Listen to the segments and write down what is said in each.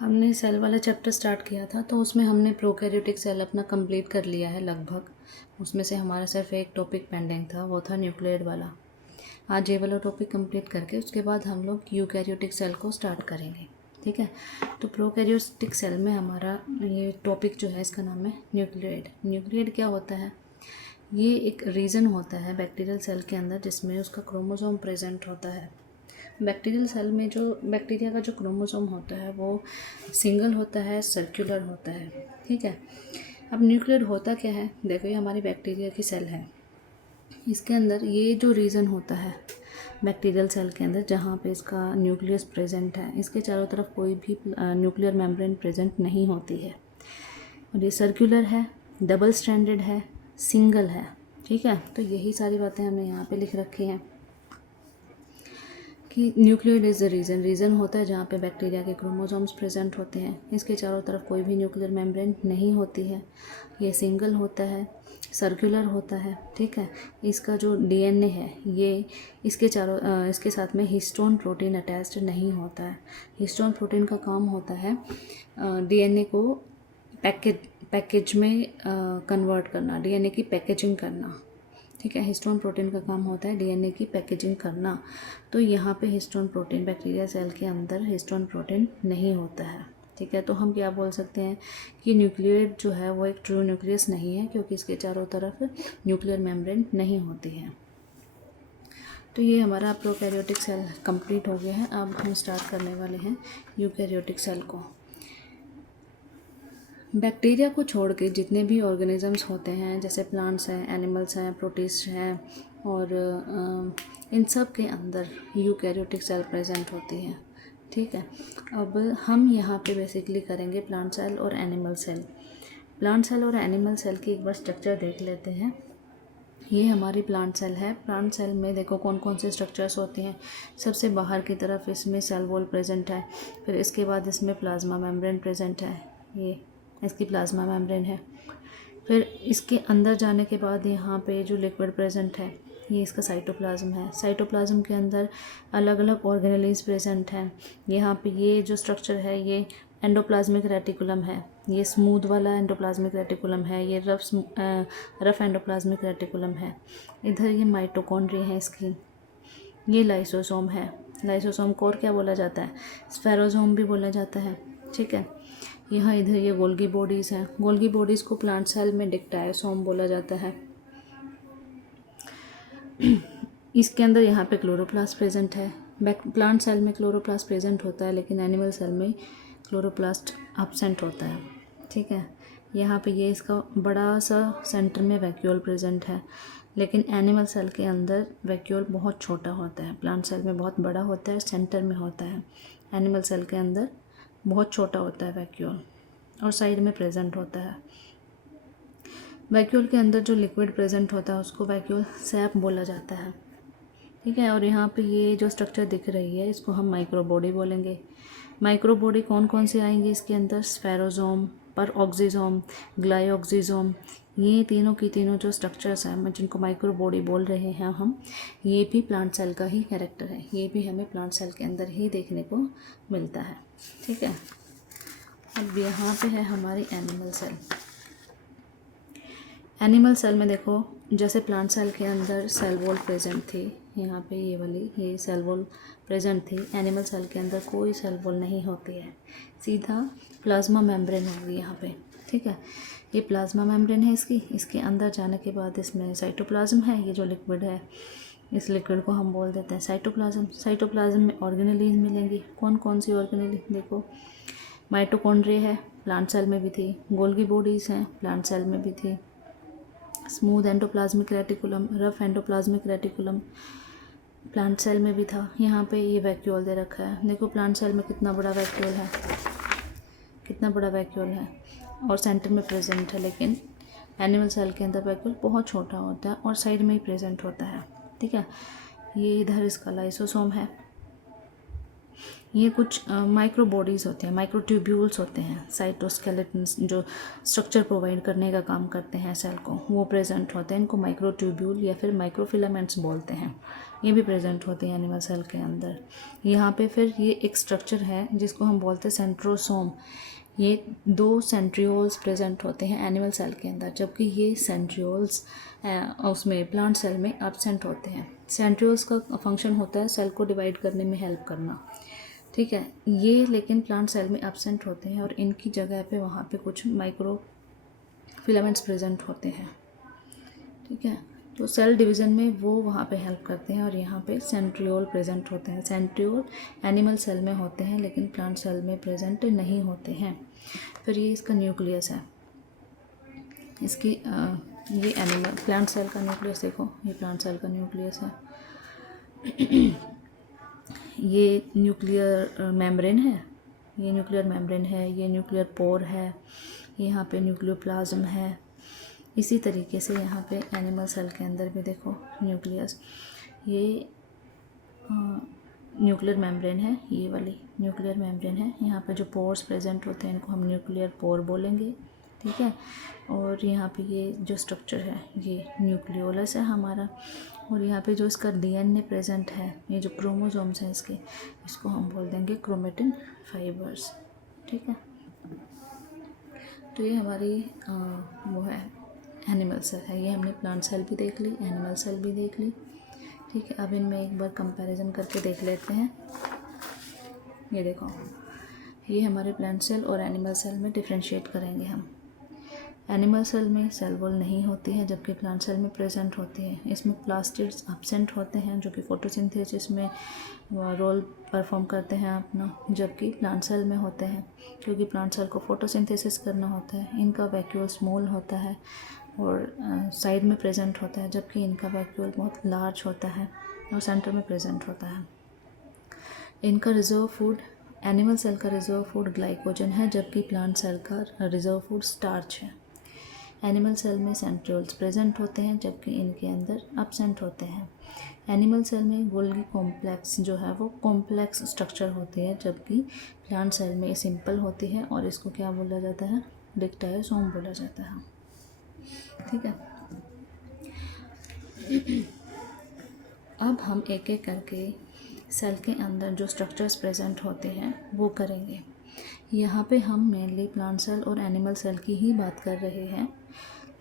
हमने सेल वाला chapter start किया था, तो उसमें हमने प्रोकैरियोटिक सेल अपना कंप्लीट कर लिया है लगभग। उसमें से हमारा सिर्फ एक टॉपिक पेंडिंग था, वो था न्यूक्लियड वाला। आज ये वाला टॉपिक कंप्लीट करके उसके बाद हम लोग यूकैरियोटिक सेल को स्टार्ट करेंगे। ठीक है, तो प्रोकैरियोटिक सेल में हमारा ये टॉपिक जो है इसका नाम है न्यूक्लियड। न्यूक्लियड क्या होता है? ये एक रीजन होता है बैक्टीरियल सेल के अंदर जिसमें उसका क्रोमोसोम प्रेजेंट होता है। बैक्टीरियल सेल में जो बैक्टीरिया का जो क्रोमोसोम होता है वो सिंगल होता है, सर्कुलर होता है। ठीक है, अब न्यूक्लियड होता क्या है? देखो, ये हमारी बैक्टीरिया की सेल है। इसके अंदर ये जो रीजन होता है बैक्टीरियल सेल के अंदर जहाँ पे इसका न्यूक्लियस प्रेजेंट है, इसके चारों तरफ कोई भी न्यूक्लियर मेम्ब्रेन प्रेजेंट नहीं होती है। और ये सर्कुलर है, डबल स्ट्रैंडेड है, सिंगल है। ठीक है, तो यही सारी बातें हमने यहाँ पे लिख रखी हैं कि न्यूक्लियड इज़ द रीज़न होता है जहाँ पे बैक्टीरिया के क्रोमोसोम्स प्रेजेंट होते हैं। इसके चारों तरफ कोई भी न्यूक्लियर मेम्ब्रेन नहीं होती है। ये सिंगल होता है, सर्कुलर होता है। ठीक है, इसका जो डीएनए है ये इसके साथ में हिस्टोन प्रोटीन अटैच्ड नहीं होता है। हिस्टोन प्रोटीन का काम होता है डीएनए को पैकेज में कन्वर्ट करना, डीएनए की पैकेजिंग करना। ठीक है, हिस्टोन प्रोटीन का काम होता है डीएनए की पैकेजिंग करना। तो यहाँ पे हिस्टोन प्रोटीन, बैक्टीरिया सेल के अंदर हिस्टोन प्रोटीन नहीं होता है। ठीक है, तो हम क्या बोल सकते हैं कि न्यूक्लियड जो है वो एक ट्रू न्यूक्लियस नहीं है, क्योंकि इसके चारों तरफ न्यूक्लियर मेम्ब्रेन नहीं होती है। तो ये हमारा प्रोकैरियोटिक सेल कंप्लीट हो गया है। अब हम स्टार्ट करने वाले हैं यूकैरियोटिक सेल को। बैक्टीरिया को छोड़ के जितने भी ऑर्गेनिजम्स होते हैं, जैसे प्लांट्स हैं, एनिमल्स हैं, प्रोटिस्ट हैं, और इन सब के अंदर यूकैरियोटिक सेल प्रेजेंट होती हैं। ठीक है, अब हम यहाँ पे बेसिकली करेंगे प्लांट सेल और एनिमल सेल। प्लांट सेल और एनिमल सेल की एक बार स्ट्रक्चर देख लेते हैं। ये हमारी प्लांट सेल है। प्लांट सेल में देखो कौन कौन से स्ट्रक्चर्स होते हैं। सबसे बाहर की तरफ इसमें सेल वॉल प्रेजेंट है, फिर इसके बाद इसमें प्लाज्मा मेम्ब्रेन प्रेजेंट है, ये इसकी प्लाज्मा मेम्ब्रेन है। फिर इसके अंदर जाने के बाद यहाँ पे जो लिक्विड प्रेजेंट है ये इसका साइटोप्लाज्म है। साइटोप्लाज्म के अंदर अलग अलग ऑर्गेनेल्स प्रेजेंट हैं। यहाँ पे ये जो स्ट्रक्चर है ये एंडोप्लाज्मिक रेटिकुलम है, ये स्मूथ वाला एंडोप्लाज्मिक रेटिकुलम है, ये रफ एंडोप्लाज्मिक रेटिकुलम है। इधर ये माइटोकॉन्ड्रिया है इसकी, ये लाइसोसोम है। लाइसोसोम को और क्या बोला जाता है? स्फेरोसोम भी बोला जाता है। ठीक है, यहाँ इधर ये गोल्गी बॉडीज़ हैं। गोल्गी बॉडीज़ को प्लांट सेल में डिक्टायोसोम बोला जाता है। इसके अंदर यहाँ पे क्लोरोप्लास्ट प्रेजेंट है। प्लांट सेल में क्लोरोप्लास्ट प्रेजेंट होता है, लेकिन एनिमल सेल में क्लोरोप्लास्ट एब्सेंट होता है। ठीक है, यहाँ पे ये इसका बड़ा सा सेंटर में वैक्यूल प्रेजेंट है, लेकिन एनिमल सेल के अंदर वैक्यूल बहुत छोटा होता है। प्लांट सेल में बहुत बड़ा होता है, सेंटर में होता है। एनिमल सेल के अंदर बहुत छोटा होता है वैक्यूल, और साइड में प्रेजेंट होता है। वैक्यूल के अंदर जो लिक्विड प्रेजेंट होता है उसको वैक्यूल सैप बोला जाता है। ठीक है, और यहाँ पे ये जो स्ट्रक्चर दिख रही है इसको हम माइक्रोबॉडी बोलेंगे। माइक्रोबॉडी कौन कौन सी आएंगी इसके अंदर? स्फेरोसोम, परऑक्सीसोम, ग्लाइऑक्सीसोम, ये तीनों की तीनों जो स्ट्रक्चर्स हैं जिनको माइक्रोबॉडी बोल रहे हैं हम, ये भी प्लांट सेल का ही कैरेक्टर है। ये भी हमें प्लांट सेल के अंदर ही देखने को मिलता है। ठीक है, अब यहाँ पे है हमारी एनिमल सेल। एनिमल सेल में देखो, जैसे प्लांट सेल के अंदर सेल वॉल प्रेजेंट थी, यहाँ पे ये सेल वॉल प्रेजेंट थी। एनिमल सेल के अंदर कोई सेल वॉल नहीं होती है, सीधा प्लाज्मा मेम्ब्रेन होगी यहाँ पे। ठीक है, ये प्लाज्मा मेम्ब्रेन है इसके अंदर जाने के बाद इसमें साइटोप्लाज्म है। ये जो लिक्विड है, इस लिक्विड को हम बोल देते हैं साइटोप्लाज्म। साइटोप्लाज्म में ऑर्गेनेलीज मिलेंगी। कौन कौन सी ऑर्गेनेली? देखो, माइटोकॉन्ड्रिया है, प्लांट सेल में भी थी। गोल्गी बॉडीज़ हैं, प्लांट सेल में भी थी। Smooth endoplasmic reticulum, rough endoplasmic reticulum plant cell में भी था। यहाँ पे ये वैक्यूल दे रखा है। देखो प्लांट सेल में कितना बड़ा वैक्यूल है, कितना बड़ा वैक्यूल है, और सेंटर में प्रेजेंट है। लेकिन एनिमल सेल के अंदर वैक्यूल बहुत छोटा होता है और साइड में ही प्रेजेंट होता है। ठीक है, ये इधर इसका लाइसोसोम है। ये कुछ माइक्रो बॉडीज़ होते हैं, माइक्रो ट्यूब्यूल्स होते हैं, साइटोस्केलेटन्स जो स्ट्रक्चर प्रोवाइड करने का काम करते हैं सेल को, वो प्रेजेंट होते हैं। इनको माइक्रो ट्यूब्यूल या फिर माइक्रोफिलामेंट्स बोलते हैं। ये भी प्रेजेंट होते हैं एनिमल सेल के अंदर। यहाँ पे फिर ये एक स्ट्रक्चर है जिसको हम बोलते हैं सेंट्रोसोम। ये 2 सेंट्रियोल्स प्रेजेंट होते हैं एनिमल सेल के अंदर, जबकि ये सेंट्रियोल्स उसमें प्लांट सेल में एब्सेंट होते हैं। सेंट्रियोल्स का फंक्शन होता है सेल को डिवाइड करने में हेल्प करना, ठीक है। ये लेकिन प्लांट सेल में एब्सेंट होते हैं और इनकी जगह पे वहाँ पे कुछ माइक्रो फिलामेंट्स प्रेजेंट होते हैं, ठीक है। तो सेल डिवीज़न में वो वहाँ पे हेल्प करते हैं और यहाँ पे सेंट्रियोल प्रेजेंट होते हैं। सेंट्रियोल एनिमल सेल में होते हैं लेकिन प्लांट सेल में प्रेजेंट नहीं होते हैं। फिर ये इसका न्यूक्लियस है, इसकी ये एनिमल प्लांट सेल का न्यूक्लियस देखो, ये प्लांट सेल का न्यूक्लियस है। ये न्यूक्लियर मेम्ब्रेन है, ये न्यूक्लियर मेम्ब्रेन है, ये न्यूक्लियर पोर है, यहाँ पे न्यूक्लियोप्लाज्म है। इसी तरीके से यहाँ पे एनिमल सेल के अंदर भी देखो न्यूक्लियस, ये न्यूक्लियर मेम्ब्रेन है, ये वाली न्यूक्लियर मेम्ब्रेन है। यहाँ पे जो पोर्स प्रेजेंट होते हैं इनको हम न्यूक्लियर पोर बोलेंगे, ठीक है। और यहाँ पे ये जो स्ट्रक्चर है ये न्यूक्लियोलस है हमारा। और यहाँ पे जो इसका डीएनए प्रेजेंट है, ये जो क्रोमोसोम्स हैं इसके, इसको हम बोल देंगे क्रोमेटिन फाइबर्स, ठीक है। तो ये हमारी वो है एनिमल सेल है। ये हमने प्लांट सेल भी देख ली, एनिमल सेल भी देख ली, ठीक है। अब इनमें एक बार कंपैरिजन करके देख लेते हैं। ये देखो, ये हमारे प्लांट सेल और एनिमल सेल में डिफ्रेंशिएट करेंगे हम। एनिमल सेल में सेल वॉल नहीं होती है जबकि प्लांट सेल में प्रेजेंट होती है। इसमें प्लास्टिड्स एब्सेंट होते हैं जो कि फोटोसिंथेसिस में रोल परफॉर्म करते हैं अपना, जबकि प्लांट सेल में होते हैं क्योंकि प्लांट सेल को फोटोसिंथेसिस करना होता है। इनका वैक्यूल स्मॉल होता है और साइड में प्रेजेंट होता है, जबकि इनका वैक्यूल बहुत लार्ज होता है और सेंटर में प्रेजेंट होता है। इनका रिजर्व फूड, एनिमल सेल का रिजर्व फूड ग्लाइकोजन है जबकि प्लांट सेल का रिजर्व फूड स्टार्च है। एनिमल सेल में सेंट्रियोल्स प्रेजेंट होते हैं जबकि इनके अंदर एब्सेंट होते हैं। एनिमल सेल में गोल्गी कॉम्प्लेक्स जो है वो कॉम्प्लेक्स स्ट्रक्चर होती है, जबकि प्लांट सेल में सिंपल होती है और इसको क्या बोला जाता है, डिक्टायोसोम बोला जाता है, ठीक है। अब हम एक एक करके सेल के अंदर जो स्ट्रक्चर्स प्रेजेंट होते हैं वो करेंगे। यहाँ पे हम मेनली प्लांट सेल और एनिमल सेल की ही बात कर रहे हैं,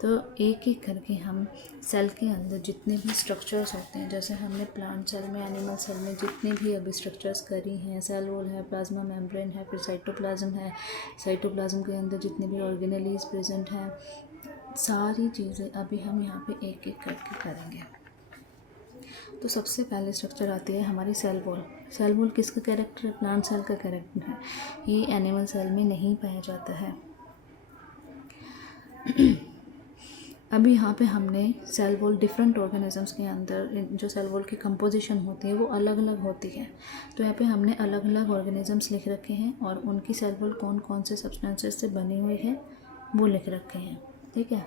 तो एक एक करके हम सेल के अंदर जितने भी स्ट्रक्चर्स होते हैं, जैसे हमने प्लांट सेल में, एनिमल सेल में जितने भी अभी स्ट्रक्चर्स करी हैं, सेल वॉल है, प्लाज्मा मेम्ब्रेन है, फिर साइटोप्लाज्म है, साइटोप्लाज्म के अंदर जितने भी ऑर्गेनेलीज प्रेजेंट हैं, सारी चीज़ें अभी हम यहाँ पे एक एक करके करेंगे। तो सबसे पहले स्ट्रक्चर आती है हमारी सेल वॉल। सेल वॉल किसका कैरेक्टर है, प्लांट सेल का कैरेक्टर है। ये एनिमल सेल में नहीं पाया जाता है। अभी यहाँ पे हमने सेल वॉल डिफरेंट ऑर्गेनिजम्स के अंदर जो सेल वॉल की कंपोजिशन होती है वो अलग अलग होती है। तो यहाँ पे हमने अलग अलग ऑर्गेनिजम्स लिख रखे हैं और उनकी सेल वॉल कौन कौन से सब्सटेंसेस से बनी हुई है वो लिख रखे हैं, ठीक है।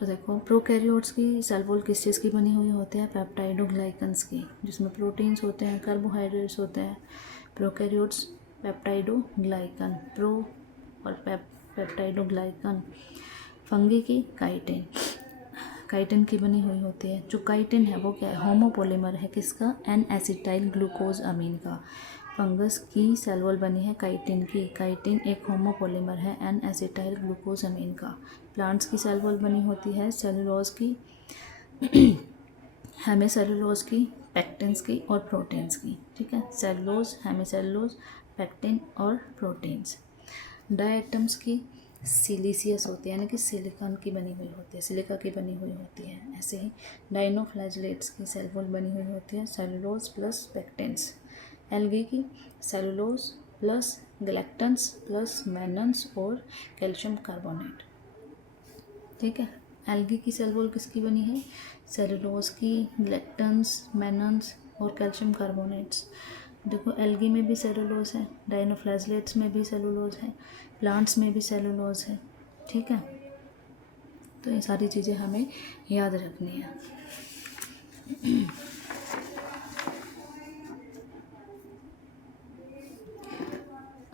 तो देखो, प्रोकैरियोट्स की सेल वॉल किस चीज़ की बनी हुई होती है, पेप्टाइडोग्लाइकन्स की, जिसमें प्रोटीन्स होते हैं, कार्बोहाइड्रेट्स होते हैं। प्रोकैरियोट्स पेप्टाइडोग्लाइकन, प्रो और पेप्टाइडोग्लाइकन। फंगी की काइटिन, काइटिन की बनी हुई होती है। जो काइटिन है वो क्या है, होमोपोलीमर है किसका, एन एसिटाइल ग्लूकोज अमीन का। फंगस की सेल वॉल बनी है काइटिन की। काइटिन एक होमोपोलीमर है एन एसिटाइल ग्लूकोज अमीन का। प्लांट्स की सेल वॉल बनी होती है सेलुलोज की, हेमीसेलुलोज की, पेक्टिन्स की और प्रोटीन्स की, ठीक है। सेलुलोज, हेमीसेलुलोज, पेक्टिन और प्रोटीन्स। डायटम्स की सिलिसियस होती है, यानी कि सिलिकॉन की बनी हुई होती है, सिलिका की बनी हुई होती है। ऐसे ही डाइनोफ्लैजेलेट्स की सेल वॉल बनी हुई होती है सेलुलोज प्लस पेक्टिन्स। एल्गी की cellulose plus galactans plus mannans और कैल्शियम कार्बोनेट, ठीक है। एल्गी की सेल वॉल किसकी बनी है, सेलुलोज की, गैलेक्टन्स, मैनन्स और कैल्शियम कार्बोनेट्स। देखो, एल्गी में भी सेलुलोज है, डाइनोफ्लैजेलेट्स में भी सेलुलोज है, प्लांट्स में भी सेलुलोज है, ठीक है। तो ये सारी चीज़ें हमें याद रखनी है।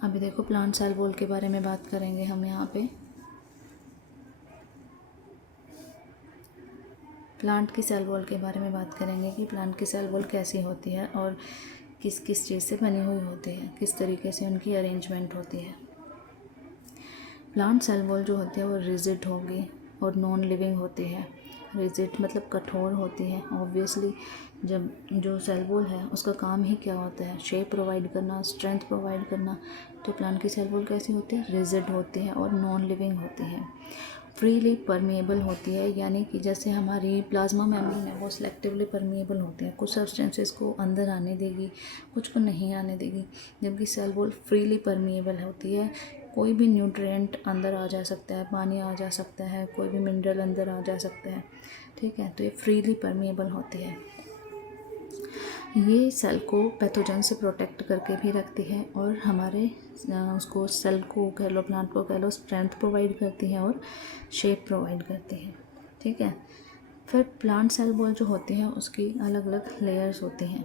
अभी देखो प्लांट सेल वॉल के बारे में बात करेंगे हम यहाँ पे। प्लांट की सेल वॉल के बारे में बात करेंगे कि प्लांट की सेल वॉल कैसी होती है और किस किस चीज़ से बनी हुई होती है, किस तरीके से उनकी अरेंजमेंट होती है। प्लांट सेल वॉल जो होती है वो रिजिड होगी और नॉन लिविंग होती है। रिजिड मतलब कठोर होती है। ऑब्वियसली जब जो सेल वॉल है उसका काम ही क्या होता है, शेप प्रोवाइड करना, स्ट्रेंथ प्रोवाइड करना। तो प्लांट की सेल वॉल कैसी होती है, रिजिड होती है और नॉन लिविंग होती है। फ्रीली परमेएबल होती है, यानी कि जैसे हमारी प्लाज्मा मेम्ब्रेन है वो सिलेक्टिवली परमेएबल होती है, कुछ सब्सटेंसेस को अंदर आने देगी, कुछ को नहीं आने देगी। जबकि सेल वॉल फ्रीली परमेएबल होती है, कोई भी न्यूट्रिएंट अंदर आ जा सकता है, पानी आ जा सकता है, कोई भी मिनरल अंदर आ जा सकता है, ठीक है। तो ये फ्रीली परमेएबल होती है। ये सेल को पैथोजन से प्रोटेक्ट करके भी रखती है और हमारे उसको सेल को कह लो, प्लांट को कह लो, स्ट्रेंथ प्रोवाइड करती है और शेप प्रोवाइड करती है, ठीक है। फिर प्लांट सेल वॉल जो होती है उसकी अलग अलग लेयर्स होती हैं।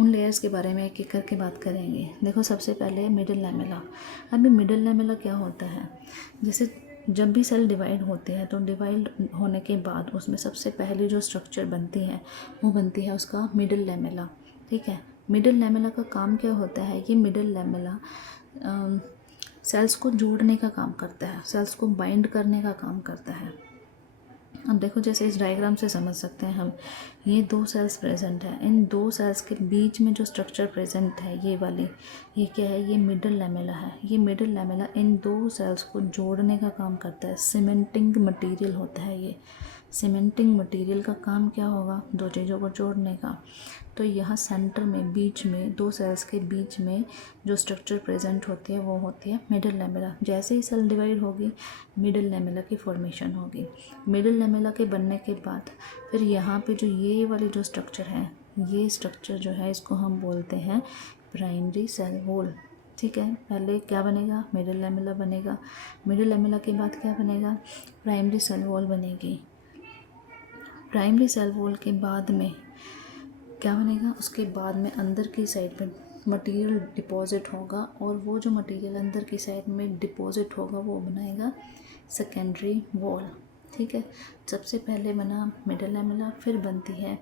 उन लेयर्स के बारे में एक एक करके बात करेंगे। देखो सबसे पहले मिडिल लैमेला। अभी मिडिल लैमेला क्या होता है, जैसे जब भी सेल डिवाइड होते हैं तो डिवाइड होने के बाद उसमें सबसे पहले जो स्ट्रक्चर बनती है वो बनती है उसका मिडिल लैमेला, ठीक है। मिडिल लैमेला का काम क्या होता है, ये मिडिल लैमेला सेल्स को जोड़ने का काम करता है, सेल्स को बाइंड करने का काम करता है। अब देखो जैसे इस डायग्राम से समझ सकते हैं हम, ये दो सेल्स प्रेजेंट है, इन दो सेल्स के बीच में जो स्ट्रक्चर प्रेजेंट है ये वाली, ये क्या है, ये मिडिल लैमेला है। ये मिडिल लैमेला इन दो सेल्स को जोड़ने का काम करता है, सीमेंटिंग मटेरियल होता है ये। सीमेंटिंग मटेरियल का काम क्या होगा, दो चीज़ों को जोड़ने का। तो यहाँ सेंटर में बीच में दो सेल्स के बीच में जो स्ट्रक्चर प्रेजेंट होती है वो होती है मिडिल लैमेला। जैसे ही सेल डिवाइड होगी मिडिल लैमेला की फॉर्मेशन होगी। मिडिल लैमेला के बनने के बाद फिर यहाँ पे जो ये वाली जो स्ट्रक्चर है, ये स्ट्रक्चर जो है इसको हम बोलते हैं प्राइमरी सेल वॉल, ठीक है। पहले क्या बनेगा, मिडिल लैमेला बनेगा। मिडिल लैमेला के बाद क्या बनेगा, प्राइमरी सेल वॉल बनेगी। प्राइमरी सेल वॉल के बाद में क्या बनेगा, उसके बाद में अंदर की साइड में मटेरियल डिपॉजिट होगा और वो जो मटेरियल अंदर की साइड में डिपॉजिट होगा वो बनाएगा सेकेंडरी वॉल, ठीक है। सबसे पहले बना मिडिल लैमेला, फिर बनती है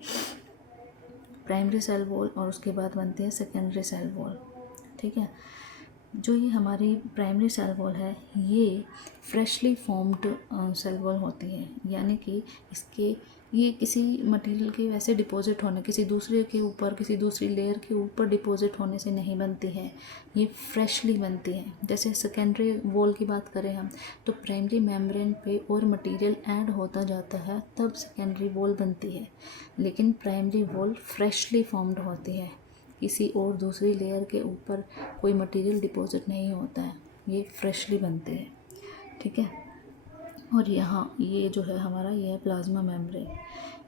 प्राइमरी सेल वॉल और उसके बाद बनती है सेकेंडरी सेल वॉल, ठीक है। जो ये हमारी प्राइमरी सेल वॉल है ये फ्रेशली फॉर्म्ड सेल वॉल होती है, यानी कि ये किसी मटेरियल के वैसे डिपॉजिट होने, किसी दूसरे के ऊपर, किसी दूसरी लेयर के ऊपर डिपॉजिट होने से नहीं बनती है, ये फ्रेशली बनती है। जैसे सेकेंडरी वॉल की बात करें हम तो प्राइमरी मेम्ब्रेन पे और मटेरियल ऐड होता जाता है तब सेकेंडरी वॉल बनती है, लेकिन प्राइमरी वॉल फ्रेशली फॉर्म्ड होती है, किसी और दूसरी लेयर के ऊपर कोई मटेरियल डिपॉजिट नहीं होता है, ये फ्रेशली बनती है, ठीक है। और यहाँ ये जो है हमारा, ये है प्लाज्मा मेम्ब्रेन,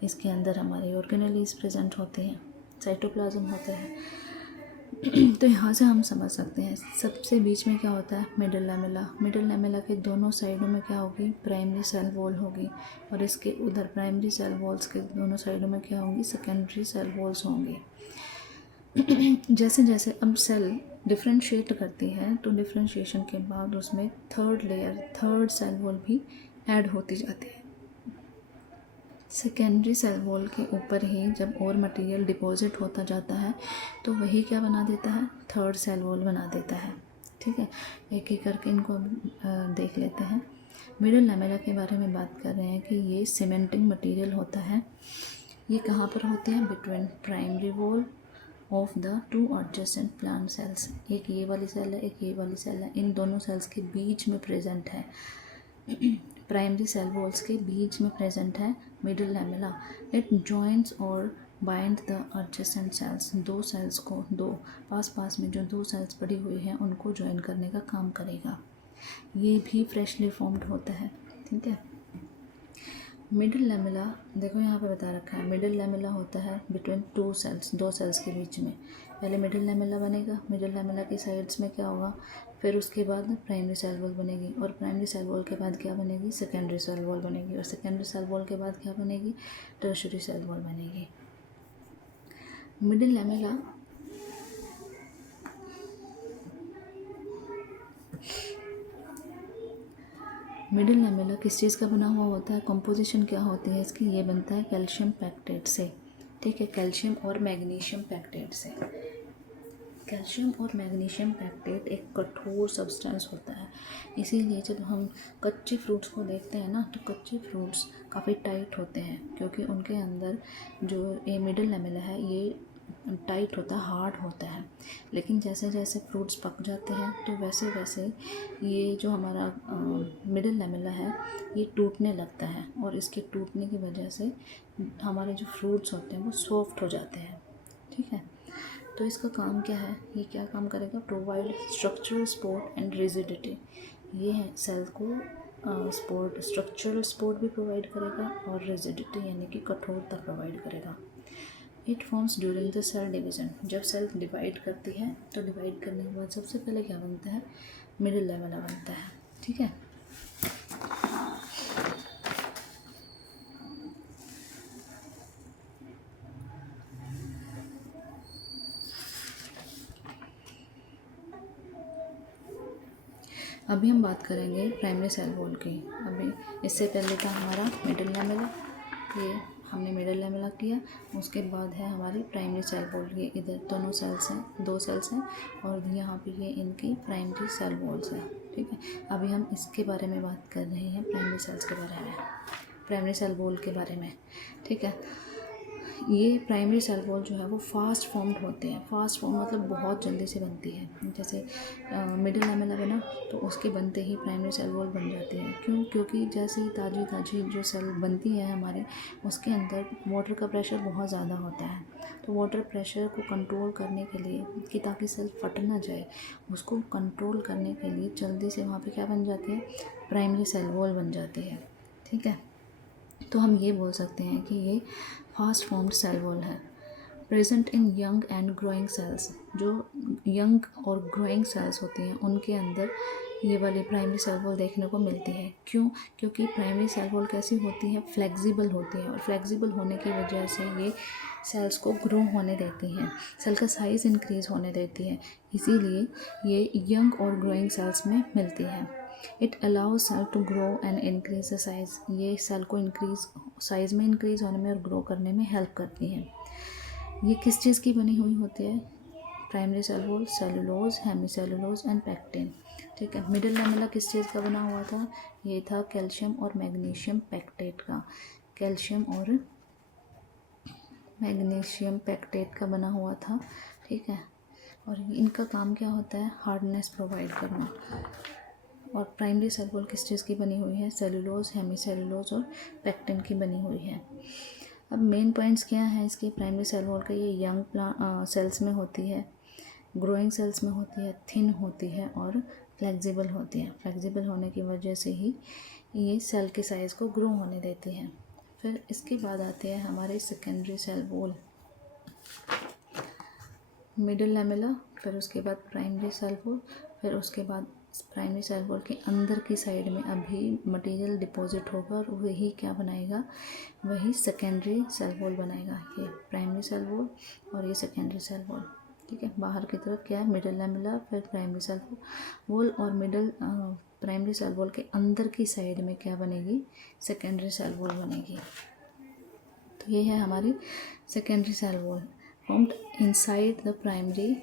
इसके अंदर हमारे ऑर्गेनेलीज प्रेजेंट होते हैं, साइटोप्लाज्म होता है। तो यहाँ से हम समझ सकते हैं सबसे बीच में क्या होता है, मिडिल लैमेला। मिडिल लैमेला के दोनों साइडों में क्या होगी, प्राइमरी सेल वॉल होगी और इसके उधर प्राइमरी सेल वॉल्स के दोनों साइडों में क्या होंगी, सेकेंडरी सेल वॉल्स होंगी। जैसे जैसे अब सेल डिफ्रेंशिएट करती है तो डिफ्रेंशिएशन के बाद उसमें third layer, third cell wall भी ऐड होती जाती है। सेकेंडरी सेल वॉल के ऊपर ही जब और मटेरियल डिपॉजिट होता जाता है तो वही क्या बना देता है, थर्ड सेल वॉल बना देता है, ठीक है। एक एक करके इनको देख लेते हैं। मिडिल लैमेला के बारे में बात कर रहे हैं कि ये सीमेंटिंग मटेरियल होता है। ये कहाँ पर होते हैं, between primary wall of the two adjacent plant cells. एक ये वाली सेल है, एक ये वाली सेल है, इन दोनों सेल्स के बीच में प्रेजेंट है प्राइमरी सेल वॉल्स के बीच में प्रेजेंट है मिडिल लैमेला। इट जॉइंट्स और बाइंड द एडजेसेंट सेल्स। दो सेल्स को, दो पास पास में जो दो सेल्स पड़ी हुई हैं उनको ज्वाइन करने का काम करेगा। ये भी फ्रेशली फॉर्म्ड होता है, ठीक है। मिडिल लैमेला देखो यहाँ पे बता रखा है, मिडिल लैमेला होता है बिटवीन टू सेल्स, दो सेल्स के बीच में। पहले मिडिल लैमेला बनेगा, मिडिल लैमेला की साइड्स में क्या होगा, फिर उसके बाद प्राइमरी सेल वॉल बनेगी और प्राइमरी सेल वॉल के बाद क्या बनेगी, सेकेंडरी सेल वॉल बनेगी और सेकेंडरी सेल वॉल के बाद क्या बनेगी, टर्शियरी सेल वॉल बनेगी। मिडिल लैमेला मिडिल लैमेला किस चीज़ का बना हुआ होता है, कंपोजिशन क्या होती है इसकी, ये बनता है कैल्शियम पैक्टेट से। ठीक है, कैल्शियम और मैग्नीशियम पैक्टेट से। कैल्शियम और मैग्नीशियम पैक्टेट एक कठोर सब्सटेंस होता है, इसीलिए जब हम कच्चे फ्रूट्स को देखते हैं ना, तो कच्चे फ्रूट्स काफ़ी टाइट होते हैं, क्योंकि उनके अंदर जो ये मिडिल लैमेला है ये टाइट होता है, हार्ड होता है। लेकिन जैसे जैसे फ्रूट्स पक जाते हैं तो वैसे वैसे ये जो हमारा मिडिल लैमेला है ये टूटने लगता है, और इसके टूटने की वजह से हमारे जो फ्रूट्स होते हैं वो सॉफ्ट हो जाते हैं। ठीक है, तो इसका काम क्या है, ये क्या काम करेगा, provide structural support and rigidity. ये है सेल को सपोर्ट, स्ट्रक्चरल सपोर्ट भी प्रोवाइड करेगा और रिजिडिटी यानी कि कठोरता प्रोवाइड करेगा। It forms during the cell division. जब सेल डिवाइड करती है तो डिवाइड करने के बाद सबसे पहले क्या बनता है, मिडिल लैमेला बनता है। ठीक है, अभी हम बात करेंगे प्राइमरी सेल वॉल की। अभी इससे पहले था हमारा मिडिल लैमेला, ये हमने मिडिल लैमेला किया, उसके बाद है हमारी प्राइमरी सेल वॉल। ये इधर दोनों सेल्स हैं, 2 सेल्स हैं, और यहाँ पे ये इनकी प्राइमरी सेल वॉल्स हैं। ठीक है, अभी हम इसके बारे में बात कर रहे हैं, प्राइमरी सेल्स के बारे में, प्राइमरी सेल वॉल के बारे में। ठीक है, ये प्राइमरी सेल वॉल जो है वो फास्ट फॉर्म्ड होते हैं। फास्ट फॉर्म मतलब बहुत जल्दी से बनती है। जैसे मिडिल लैमेला बना तो उसके बनते ही प्राइमरी सेल वॉल बन जाती है। क्यों? क्योंकि जैसे ही ताज़ी ताज़ी जो सेल बनती है हमारे, उसके अंदर वाटर का प्रेशर बहुत ज़्यादा होता है। तो वाटर प्रेशर को कंट्रोल करने के लिए, कि ताकि सेल फट ना जाए, उसको कंट्रोल करने के लिए जल्दी से वहाँ पे क्या बन जाती है, प्राइमरी सेल वॉल बन जाती है। ठीक है, तो हम ये बोल सकते हैं कि ये फास्ट फॉर्म्ड सेल वॉल है। Present in young and growing cells, जो यंग और ग्रोइंग सेल्स होती हैं उनके अंदर ये वाली प्राइमरी सेल वॉल देखने को मिलती है। क्यों? क्योंकि प्राइमरी सेल वॉल कैसी होती है, फ्लेक्सिबल होती है, और फ्लेक्सिबल होने की वजह से ये सेल्स को ग्रो होने देती हैं, सेल का साइज़ इंक्रीज़ होने देती है, इसीलिए ये यंग और ग्रोइंग सेल्स में मिलती है। It allows cell to grow and increase the size, ये सेल को इंक्रीज, साइज़ में इंक्रीज होने में और ग्रो करने में हेल्प करती है। ये किस चीज़ की बनी हुई होती है, primary cell wall, cellulose, hemicellulose and pectin. ठीक है, मिडिल लैमेला किस चीज़ का बना हुआ था, ये था कैल्शियम और मैग्नीशियम पैक्टेट का, कैल्शियम और मैग्नीशियम पैक्टेट का बना हुआ था। ठीक है, और इनका काम क्या होता है, हार्डनेस प्रोवाइड करना। और प्राइमरी सेल वॉल किस चीज़ की बनी हुई है, सेलुलोज, हेमीसेलुलोज और पैक्टिन की बनी हुई है। अब मेन पॉइंट्स क्या हैं इसकी, प्राइमरी सेल वॉल का, ये यंग सेल्स में होती है, ग्रोइंग सेल्स में होती है, थिन होती है और फ्लेक्सिबल होती है। फ्लेक्सिबल होने की वजह से ही ये सेल के साइज़ को ग्रो होने देती है। फिर इसके बाद आते हैं हमारे secondary cell wall, middle lamella, फिर उसके बाद प्राइमरी सेल वॉल, फिर उसके बाद प्राइमरी सेल वॉल के अंदर की साइड में अभी मटेरियल डिपॉजिट होगा, और वही क्या बनाएगा, वही सेकेंडरी सेल वॉल बनाएगा। ये प्राइमरी सेल वॉल और ये सेकेंडरी सेल वॉल। ठीक है, बाहर की तरफ क्या है, मिडिल लैमेला, फिर प्राइमरी सेल वॉल, और मिडिल प्राइमरी सेल वॉल के अंदर की साइड में क्या बनेगी, सेकेंडरी सेल वॉल बनेगी। तो ये है हमारी secondary cell wall, formed inside the primary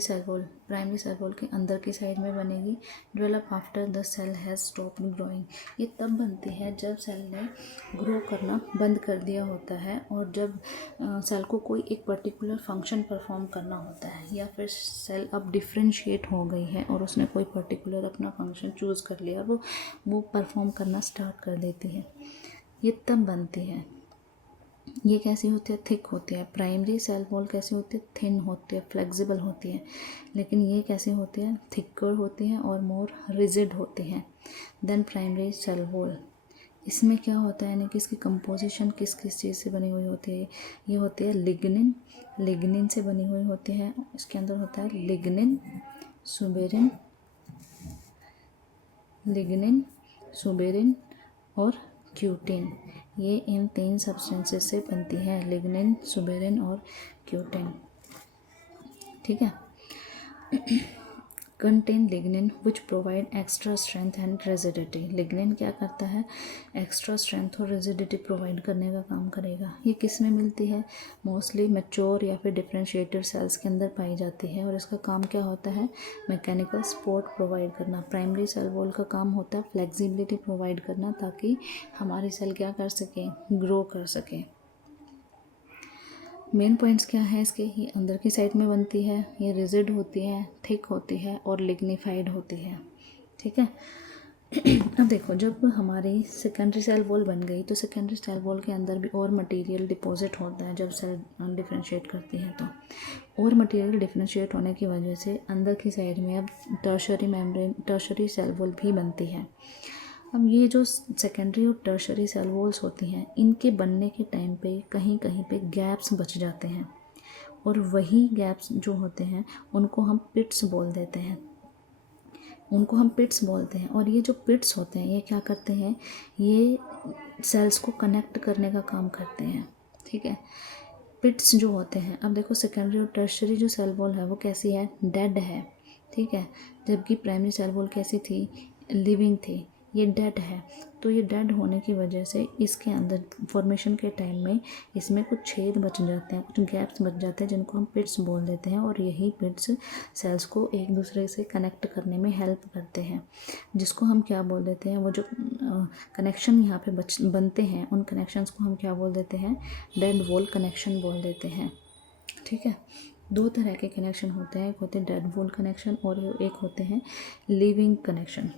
cell wall. Primary cell wall के अंदर की साइड में बनेगी। Develop after the cell has stopped growing, ये तब बनती है जब सेल ने ग्रो करना बंद कर दिया होता है, और जब सेल को कोई एक पर्टिकुलर फंक्शन परफॉर्म करना होता है, या फिर सेल अब डिफ्रेंशिएट हो गई है और उसने कोई पर्टिकुलर अपना फंक्शन चूज़ कर लिया, वो परफॉर्म करना स्टार्ट कर देती है, ये तब बनती है। ये कैसी होती है, थिक होती है। प्राइमरी सेल वॉल कैसी होती है, थिन होती है, फ्लेक्सिबल होती है। लेकिन ये कैसी होती है, थिकर होती है और मोर रिजिड होती हैं देन प्राइमरी सेल वॉल। इसमें क्या होता है, यानी कि इसकी कंपोजिशन किस किस चीज़ से बनी हुई होती है, ये होती है लिग्निन से बनी हुई होती है। इसके अंदर होता है लिग्निन, सुबेरिन और क्यूटिन। ये इन 3 सब्सटेंसेस से बनती है, लिग्निन, सुबेरिन और क्यूटिन। ठीक है, contain lignin which provide extra strength and rigidity. Lignin क्या करता है, एक्स्ट्रा स्ट्रेंथ और रिजिडिटी प्रोवाइड करने का काम करेगा। ये किस में मिलती है, मोस्टली मैच्योर या फिर डिफरेंशिएटेड सेल्स के अंदर पाई जाती है और इसका काम क्या होता है, मैकेनिकल सपोर्ट प्रोवाइड करना। प्राइमरी सेल वॉल का काम होता है फ्लेक्सिबिलिटी प्रोवाइड करना ताकि हमारी सेल क्या कर सके, ग्रो कर सके। मेन पॉइंट्स क्या है इसके, ये अंदर की साइड में बनती है, ये रिजिड होती है, थिक होती है और लिग्निफाइड होती है। ठीक है। अब देखो, जब हमारी सेकेंडरी सेल वॉल बन गई तो सेकेंडरी सेल वॉल के अंदर भी और मटेरियल डिपॉजिट होता है जब सेल डिफरेंशिएट करती है तो। और मटेरियल डिफरेंशिएट होने की वजह से अंदर की साइड में अब टर्शरी सेल वॉल भी बनती है। अब ये जो सेकेंडरी और टर्शरी सेल वॉल्स होती हैं, इनके बनने के टाइम पे कहीं कहीं पे गैप्स बच जाते हैं और वही गैप्स जो होते हैं उनको हम पिट्स बोल देते हैं, और ये जो पिट्स होते हैं ये क्या करते हैं, ये सेल्स को कनेक्ट करने का काम करते हैं। ठीक है। पिट्स जो होते हैं, अब देखो सेकेंडरी और टर्शरी जो सेल वॉल है वो कैसी है, डेड है। ठीक है। जबकि प्राइमरी सेल वॉल कैसी थी, लिविंग थी। ये डेड है, तो ये डेड होने की वजह से इसके अंदर फॉर्मेशन के टाइम में इसमें कुछ छेद बच जाते हैं, कुछ गैप्स बच जाते हैं जिनको हम पिट्स बोल देते हैं और यही पिट्स सेल्स को एक दूसरे से कनेक्ट करने में हेल्प करते हैं, जिसको हम क्या बोल देते हैं, वो जो कनेक्शन यहाँ पे बनते हैं उन कनेक्शंस को हम क्या बोल देते हैं, डेड वॉल कनेक्शन बोल देते हैं। ठीक है। दो तरह के कनेक्शन होते हैं, एक होते हैं डेड वॉल कनेक्शन और एक होते हैं लिविंग कनेक्शन।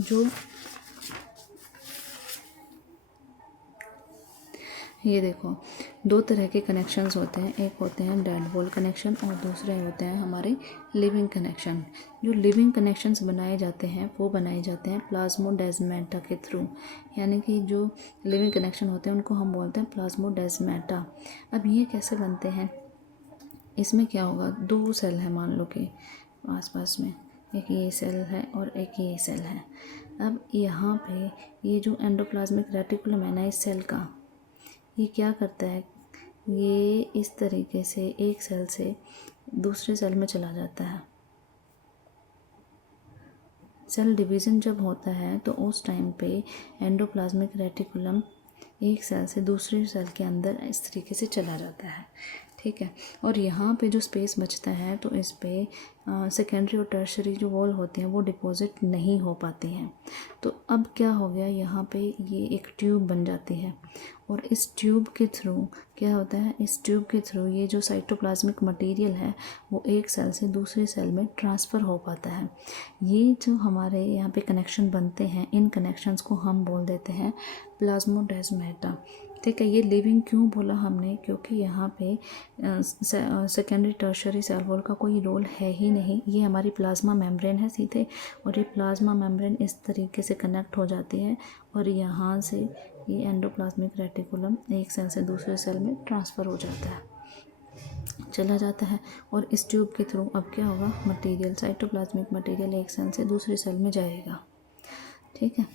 जो ये देखो, दो तरह के कनेक्शंस होते हैं, एक होते हैं डेड वॉल कनेक्शन और दूसरे होते हैं हमारे लिविंग कनेक्शन। जो लिविंग कनेक्शंस बनाए जाते हैं वो बनाए जाते हैं प्लाज्मोडेस्माटा के थ्रू, यानी कि जो लिविंग कनेक्शन होते हैं उनको हम बोलते हैं प्लाज्मोडेस्माटा। अब ये कैसे बनते हैं, इसमें क्या होगा, दो सेल है मान लो कि आसपास में, एक ये सेल है और एक ये सेल है। अब यहाँ पे ये जो एंडोप्लाज्मिक रेटिकुलम है ना इस सेल का, ये क्या करता है, ये इस तरीके से एक सेल से दूसरे सेल में चला जाता है। सेल डिवीज़न जब होता है तो उस टाइम पे एंडोप्लाज्मिक रेटिकुलम एक सेल से दूसरे सेल के अंदर इस तरीके से चला जाता है। ठीक है। और यहाँ पे जो स्पेस बचता है तो इस पे सेकेंडरी और टर्शरी जो वॉल होती हैं वो डिपॉजिट नहीं हो पाती हैं। तो अब क्या हो गया, यहाँ पे ये एक ट्यूब बन जाती है और इस ट्यूब के थ्रू क्या होता है, इस ट्यूब के थ्रू ये जो साइटोप्लाज्मिक मटेरियल है वो एक सेल से दूसरे सेल में ट्रांसफ़र हो पाता है। ये जो हमारे यहाँ पे कनेक्शन बनते हैं, इन कनेक्शंस को हम बोल देते हैं प्लाज्मोडेस्माटा। ठीक है। ये लिविंग क्यों बोला हमने, क्योंकि यहाँ पे सेकेंडरी टर्शरी सेल वॉल का कोई रोल है ही नहीं, ये हमारी प्लाज्मा मेम्ब्रेन है सीधे, और ये प्लाज्मा मेम्ब्रेन इस तरीके से कनेक्ट हो जाती है और यहाँ से ये एंडोप्लाज्मिक रेटिकुलम एक सेल से दूसरे सेल में ट्रांसफ़र हो जाता है, चला जाता है। और इस ट्यूब के थ्रू अब क्या होगा, मटेरियल साइटोप्लाज्मिक मटेरियल एक सेल से दूसरे सेल में जाएगा। ठीक है।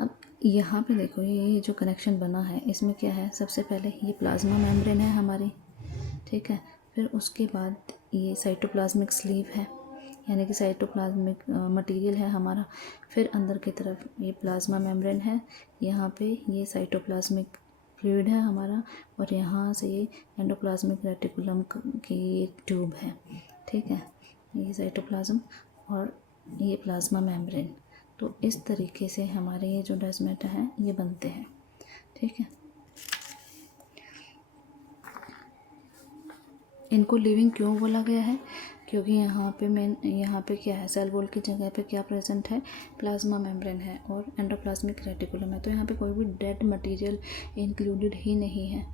अब यहाँ पे देखो, ये जो कनेक्शन बना है इसमें क्या है, सबसे पहले ये प्लाज्मा मेम्ब्रेन है हमारी। ठीक है। फिर उसके बाद ये साइटोप्लाज्मिक स्लीव है, यानी कि साइटोप्लाज्मिक मटेरियल है हमारा। फिर अंदर की तरफ ये प्लाज्मा मेम्ब्रेन है, यहाँ पे ये साइटोप्लाज्मिक फ्लूइड है हमारा, और यहाँ से ये एंडोप्लाज्मिक रेटिकुलम की ट्यूब है। ठीक है। ये साइटोप्लाज्म और ये प्लाज्मा मेम्ब्रेन, तो इस तरीके से हमारे ये जो डेस्मेटा हैं ये बनते हैं। ठीक है। इनको लिविंग क्यों बोला गया है, क्योंकि यहाँ पे क्या है, सेल वॉल की जगह पे क्या प्रेजेंट है, प्लाज्मा मेम्ब्रेन है और एंडोप्लाज्मिक रेटिकुलम है, तो यहाँ पे कोई भी डेड मटेरियल इंक्लूडेड ही नहीं है।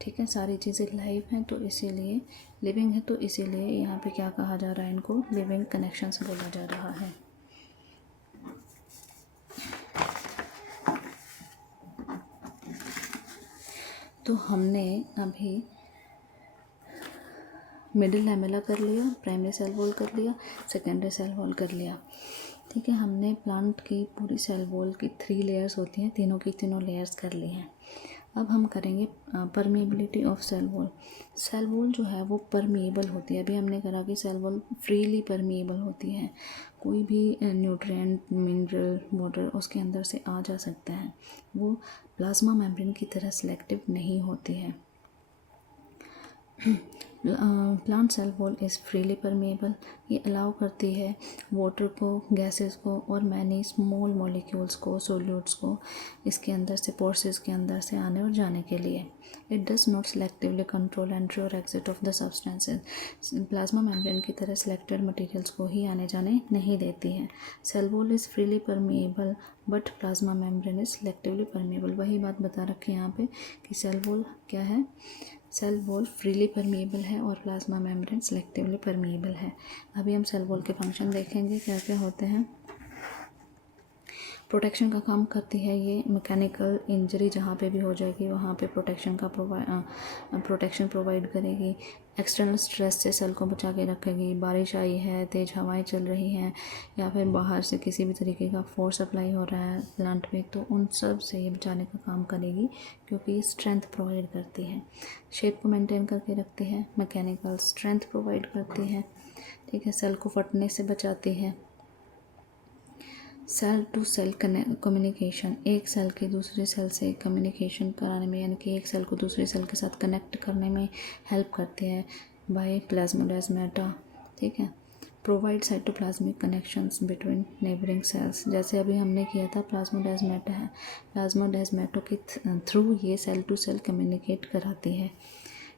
ठीक है। सारी चीज़ें लाइव हैं तो इसीलिए लिविंग है, तो इसीलिए यहाँ पे क्या कहा जा रहा है, इनको लिविंग कनेक्शंस बोला जा रहा है। तो हमने अभी मिडिल लैमेला कर लिया, प्राइमरी सेल वॉल कर लिया, सेकेंडरी सेल वॉल कर लिया। ठीक है। हमने प्लांट की पूरी सेल वॉल की 3 लेयर्स होती हैं, तीनों की तीनों लेयर्स कर ली हैं। अब हम करेंगे permeability of cell wall. Cell wall जो है वो परमेबल होती है। अभी हमने करा कि सेल वॉल फ्रीली परमेबल होती है, कोई भी न्यूट्रिएंट, मिनरल, वाटर उसके अंदर से आ जा सकता है। वो प्लाज्मा मेम्ब्रेन की तरह सिलेक्टिव नहीं होती है। Plant cell wall is freely permeable. ये अलाउ करती है वाटर को, गैसेस को और मैनी स्मॉल मॉलिक्यूल्स को, सोल्यूट्स को इसके अंदर से, पोर्सेस के अंदर से आने और जाने के लिए। It does not selectively control entry और exit of the substances. Plasma membrane की तरह सिलेक्टेड मटेरियल्स को ही आने जाने नहीं देती है। Cell wall is freely permeable but plasma membrane is selectively permeable. वही बात बता रखी है यहाँ पे कि सेल वॉल क्या है, सेल वॉल फ्रीली परमेबल है और प्लाज्मा मेम्ब्रेन सेलेक्टिवली परमेबल है। अभी हम सेल वॉल के फंक्शन देखेंगे क्या क्या होते हैं। प्रोटेक्शन का काम करती है ये। मैकेनिकल इंजरी जहाँ पे भी हो जाएगी वहाँ पे प्रोटेक्शन प्रोवाइड करेगी। एक्सटर्नल स्ट्रेस से सेल को बचा के रखेगी। बारिश आई है, तेज़ हवाएं चल रही हैं या फिर बाहर से किसी भी तरीके का फोर्स अप्लाई हो रहा है प्लांट में, तो उन सब से ये बचाने का काम करेगी क्योंकि ये स्ट्रेंथ प्रोवाइड करती है। शेप को मेंटेन करके रखती है। मैकेनिकल स्ट्रेंथ प्रोवाइड करती है, ठीक है। सेल को फटने से बचाती है। सेल टू सेल कम्युनिकेशन, एक सेल के दूसरे सेल से कम्युनिकेशन कराने में, यानी कि एक सेल को दूसरे सेल के साथ कनेक्ट करने में हेल्प करती है बाय प्लाज्मोडेस्माटा, ठीक है। Provide cytoplasmic connections between neighbouring cells, जैसे अभी हमने किया था प्लाज्मोडेस्माटा है, प्लाज्मोडेस्माटो के थ्रू ये सेल टू सेल कम्युनिकेट कराती है।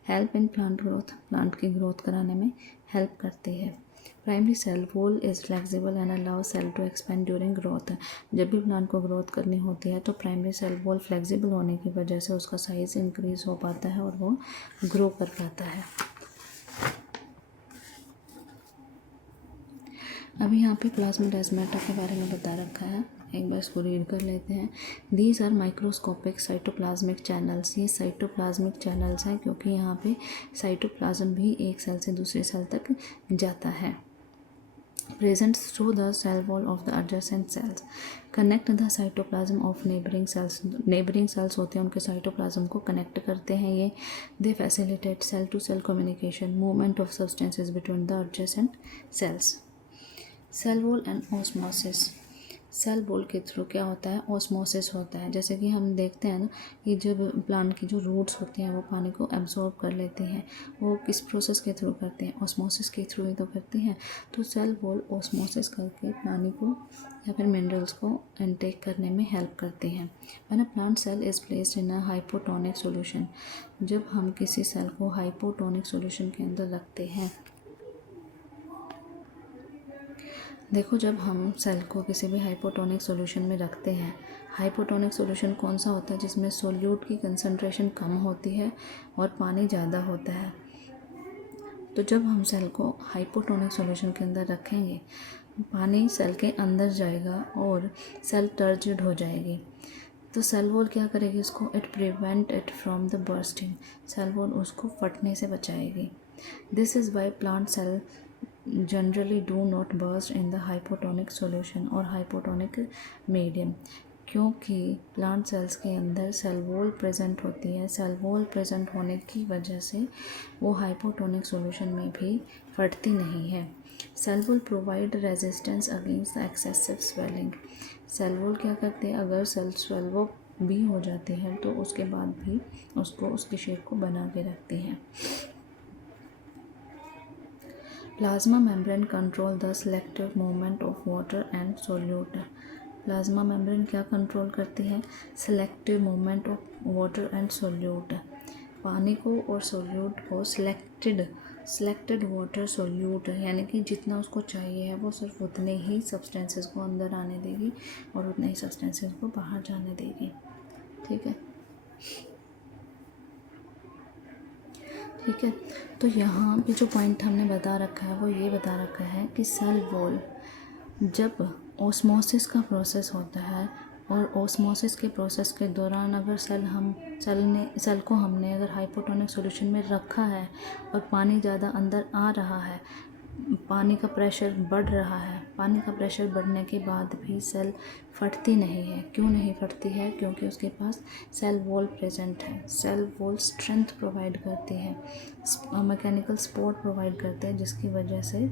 Help in plant growth, plant की ग्रोथ कराने में हेल्प करती है। Primary cell wall is flexible and allow cell to expand during growth. जब भी प्लांट को ग्रोथ करनी होती है तो प्राइमरी सेल वॉल फ्लेक्सिबल होने की वजह से उसका साइज़ इंक्रीज़ हो पाता है और वो ग्रो कर पाता है। अभी यहाँ पे प्लाज्मोडेस्माटा के बारे में बता रखा है, एक बार इसको रीड कर लेते हैं। These are microscopic cytoplasmic channels. ये साइटोप्लाज्मिक चैनल्स हैं क्योंकि यहाँ पे साइटोप्लाज्म भी एक सेल से दूसरे सेल तक जाता है। Present through the cell wall of the adjacent cells, connect the cytoplasm of neighboring cells। neighboring cells होते हैं, उनके cytoplasm को connect करते हैं ये। They facilitate cell to cell communication, movement of substances between the adjacent cells। Cell wall and osmosis। Cell wall के through क्या होता है, ऑस्मोसिस होता है। जैसे कि हम देखते हैं ना कि जब प्लांट की जो रूट्स होती हैं वो पानी को एब्जॉर्ब कर लेती हैं, वो किस प्रोसेस के थ्रू करते हैं, ऑस्मोसिस के थ्रू ही तो करती हैं। तो सेल वॉल ऑस्मोसिस करके पानी को या फिर मिनरल्स को इनटेक करने में हेल्प करती हैं। When a plant cell is placed in a hypotonic solution, जब हम किसी सेल को हाइपोटोनिक सॉल्यूशन के अंदर रखते हैं, देखो जब हम सेल को किसी भी हाइपोटोनिक सॉल्यूशन में रखते हैं, हाइपोटोनिक सॉल्यूशन कौन सा होता है, जिसमें सोल्यूट की कंसंट्रेशन कम होती है और पानी ज़्यादा होता है। तो जब हम सेल को हाइपोटोनिक सॉल्यूशन के अंदर रखेंगे, पानी सेल के अंदर जाएगा और सेल टर्जिड हो जाएगी। तो सेल वॉल क्या करेगी उसको, it prevent it from the bursting. Cell wall उसको फटने से बचाएगी। This is why plant cell generally do not burst in the hypotonic solution और हाइपोटोनिक मीडियम, क्योंकि प्लांट सेल्स के अंदर सेल वॉल प्रेजेंट होती है। सेल वॉल प्रेजेंट होने की वजह से वो हाइपोटोनिक सॉल्यूशन में भी फटती नहीं है। Cell wall provide resistance against the excessive swelling. Cell wall क्या करते हैं, अगर सेल स्वेल्व भी हो जाती है तो उसके बाद भी उसको उसकी शेप को बना के रखती हैं। Plasma membrane control the selective movement of water and solute. Plasma membrane क्या कंट्रोल करती है, selective movement of water and solute. पानी को और सोल्यूट को सेलेक्टेड वाटर सोल्यूट, यानी कि जितना उसको चाहिए है वो सिर्फ उतने ही सब्सटेंसेस को अंदर आने देगी और उतने ही सब्सटेंसेस को बाहर जाने देगी, ठीक है। ठीक है, तो यहाँ पे जो पॉइंट हमने बता रखा है वो ये बता रखा है कि सेल वॉल जब ऑस्मोसिस का प्रोसेस होता है और ऑस्मोसिस के प्रोसेस के दौरान अगर सेल को हमने अगर हाइपोटोनिक सॉल्यूशन में रखा है और पानी ज़्यादा अंदर आ रहा है, पानी का प्रेशर बढ़ रहा है, पानी का प्रेशर बढ़ने के बाद भी सेल फटती नहीं है। क्यों नहीं फटती है? क्योंकि उसके पास सेल वॉल प्रेजेंट है। सेल वॉल स्ट्रेंथ प्रोवाइड करती है, मैकेनिकल सपोर्ट प्रोवाइड करते हैं, जिसकी वजह से